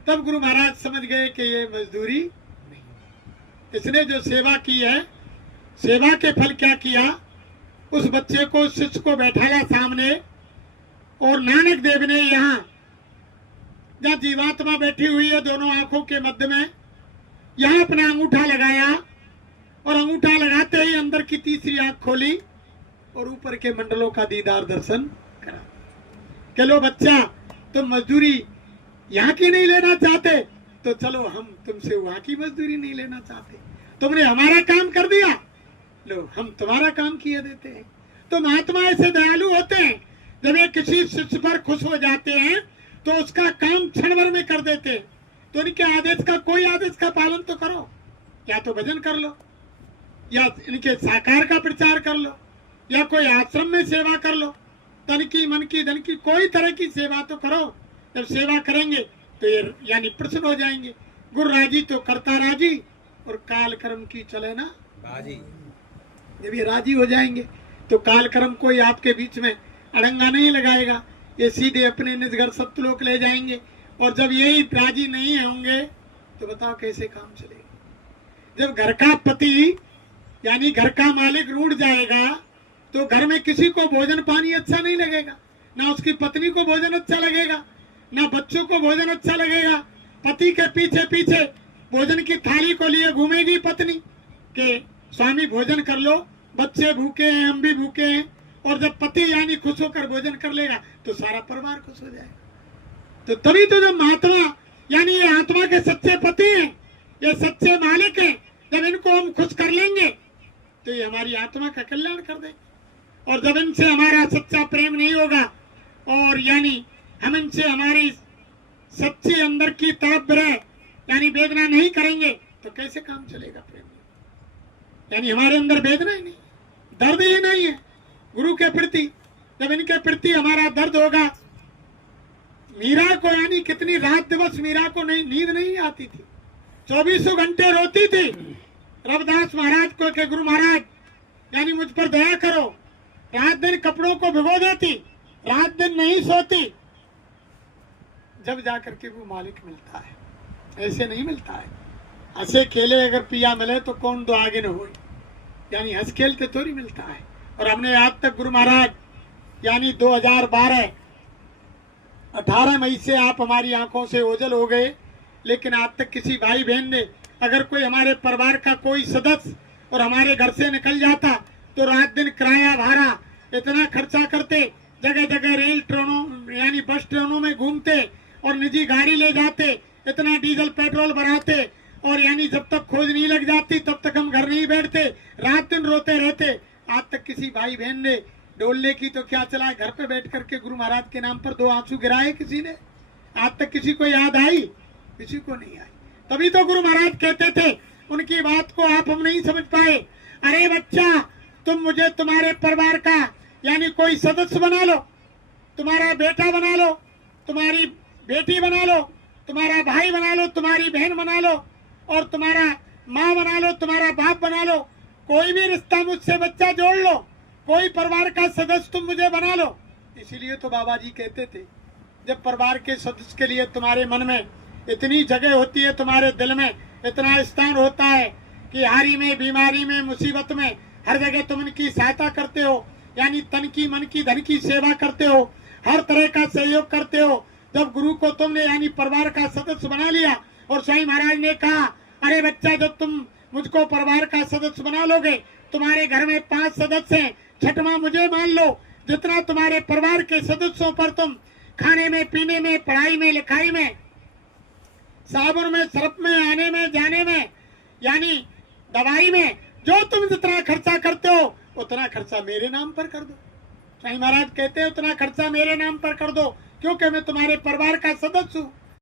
तब गुरु महाराज समझ गए कि ये मजदूरी नहीं, इसने जो सेवा की है, सेवा के फल क्या किया, उस बच्चे को, शिष्य को बैठाया सामने, और नानक देव ने यहाँ जहाँ जीवात्मा बैठी हुई है दोनों आंखों के मध्य में, यहाँ अपना अंगूठा लगाया, और अंगूठा लगाते ही अंदर की तीसरी आंख खोली और ऊपर के मंडलों का दीदार दर्शन करा। कि लो बच्चा, तुम मजदूरी यहाँ की नहीं लेना चाहते, तो चलो हम तुमसे वहां की मजदूरी नहीं लेना चाहते, तुमने हमारा काम कर दिया, लो हम तुम्हारा काम किए देते हैं। तो महात्मा ऐसे दयालु होते हैं, जब ये किसी शिष्य पर खुश हो जाते हैं तो उसका काम क्षण भर में कर देते हैं। तो इनके आदेश का, कोई आदेश का पालन तो करो, या तो भजन कर लो, या इनके साकार का प्रचार कर लो, या कोई आश्रम में सेवा कर लो, तन की मन की धन की कोई तरह की सेवा तो करो। जब सेवा करेंगे तो ये यानी प्रसन्न हो जाएंगे। गुरु राजी तो करता राजी, और काल कर्म की चले ना बाजी। जब ये राजी हो जाएंगे तो काल कर्म कोई आपके बीच में अड़ंगा नहीं लगाएगा, ये सीधे अपने निज घर सप्तलोक ले जाएंगे। और जब यही राजी नहीं होंगे तो बताओ कैसे काम चलेगा। जब घर का पति यानी घर का मालिक रूठ जाएगा तो घर में किसी को भोजन पानी अच्छा नहीं लगेगा, ना उसकी पत्नी को भोजन अच्छा लगेगा, ना बच्चों को भोजन अच्छा लगेगा। पति के पीछे पीछे भोजन की थाली को लिए घूमेगी पत्नी के स्वामी भोजन कर लो, बच्चे भूखे हैं, हम भी भूखे हैं। और जब पति यानी खुश होकर भोजन कर लेगा तो सारा परिवार खुश हो जाएगा। तो तभी तो जब महात्मा यानी ये आत्मा के सच्चे पति हैं, ये सच्चे मालिक हैं, जब इनको हम खुश कर लेंगे तो ये हमारी आत्मा का कल्याण कर देंगे। और जब इनसे हमारा सच्चा प्रेम नहीं होगा और यानी हम इनसे हमारी सच्ची अंदर की तड़प रहे यानी वेदना नहीं करेंगे तो कैसे काम चलेगा प्रेम? यानी हमारे अंदर वेदना ही नहीं, दर्द ही नहीं है गुरु के प्रति। जब इनके प्रति हमारा दर्द होगा, मीरा को यानी कितनी रात दिवस मीरा को नहीं नींद नहीं आती थी, 24 घंटे रोती थी रविदास महाराज को कि गुरु महाराज यानी मुझ पर दया करो। रात दिन कपड़ों को भिगो देती, रात दिन नहीं सोती, जब जाकर के वो मालिक मिलता है। ऐसे नहीं मिलता है। हंसे खेले अगर पिया मिले तो कौन दो आगे न हो, यानी हंस खेलते थोड़ी मिलता है। और हमने आज तक गुरु महाराज यानी 2012 18 मई से आप हमारी आंखों से ओझल हो गए, लेकिन आज तक किसी भाई बहन ने अगर कोई हमारे परिवार का कोई सदस्य और हमारे घर से निकल जाता तो रात दिन किराया भाड़ा इतना खर्चा करते, जगह जगह रेल ट्रेनों यानी बस ट्रेनों में घूमते और निजी गाड़ी ले जाते, इतना डीजल पेट्रोल भराते, और यानी जब तक खोज नहीं लग जाती तब तक हम घर नहीं बैठते, रात दिन रोते रहते। आज तक किसी भाई बहन ने डोलने की तो क्या चला, घर पे बैठ करके गुरु महाराज के नाम पर 2 आंसू गिराए किसी ने? आज तक किसी को याद आई? किसी को नहीं आई। तभी तो गुरु महाराज कहते थे, उनकी बात को आप हम नहीं समझ पाए, अरे बच्चा तुम मुझे तुम्हारे परिवार का यानी कोई सदस्य बना लो, तुम्हारा बेटा बना लो, तुम्हारी बेटी बना लो, तुम्हारा भाई बना लो, तुम्हारी बहन बना लो, और तुम्हारा माँ बना लो, तुम्हारा बाप बना लो, कोई भी रिश्ता मुझसे बच्चा जोड़ लो, कोई परिवार का सदस्य तुम मुझे बना लो। इसीलिए तो बाबा जी कहते थे, जब परिवार के सदस्य के लिए तुम्हारे मन में इतनी जगह होती है, तुम्हारे दिल में इतना स्थान होता है कि हारी में, बीमारी में, मुसीबत में हर जगह तुम उनकी सहायता करते हो, यानी तन की, मन की, धन की सेवा करते हो, हर तरह का सहयोग करते हो। जब गुरु को तुमने यानी परिवार का सदस्य बना लिया और स्वामी महाराज ने कहा, अरे बच्चा, जब तुम मुझको परिवार का सदस्य बना लोगे, तुम्हारे घर में 5 सदस्य हैं, छठवां मुझे मान लो। जितना तुम्हारे परिवार के सदस्यों पर तुम खाने में, पीने में, पढ़ाई में, लिखाई में, साबुन में, सर्फ में, आने में, जाने में, यानी दवाई में, जो तुम जितना खर्चा करते हो उतना खर्चा मेरे नाम पर कर दो। स्वामी महाराज कहते हैं उतना खर्चा मेरे नाम पर कर दो, क्योंकि मैं तुम्हारे परिवार का सदस्य हूँ।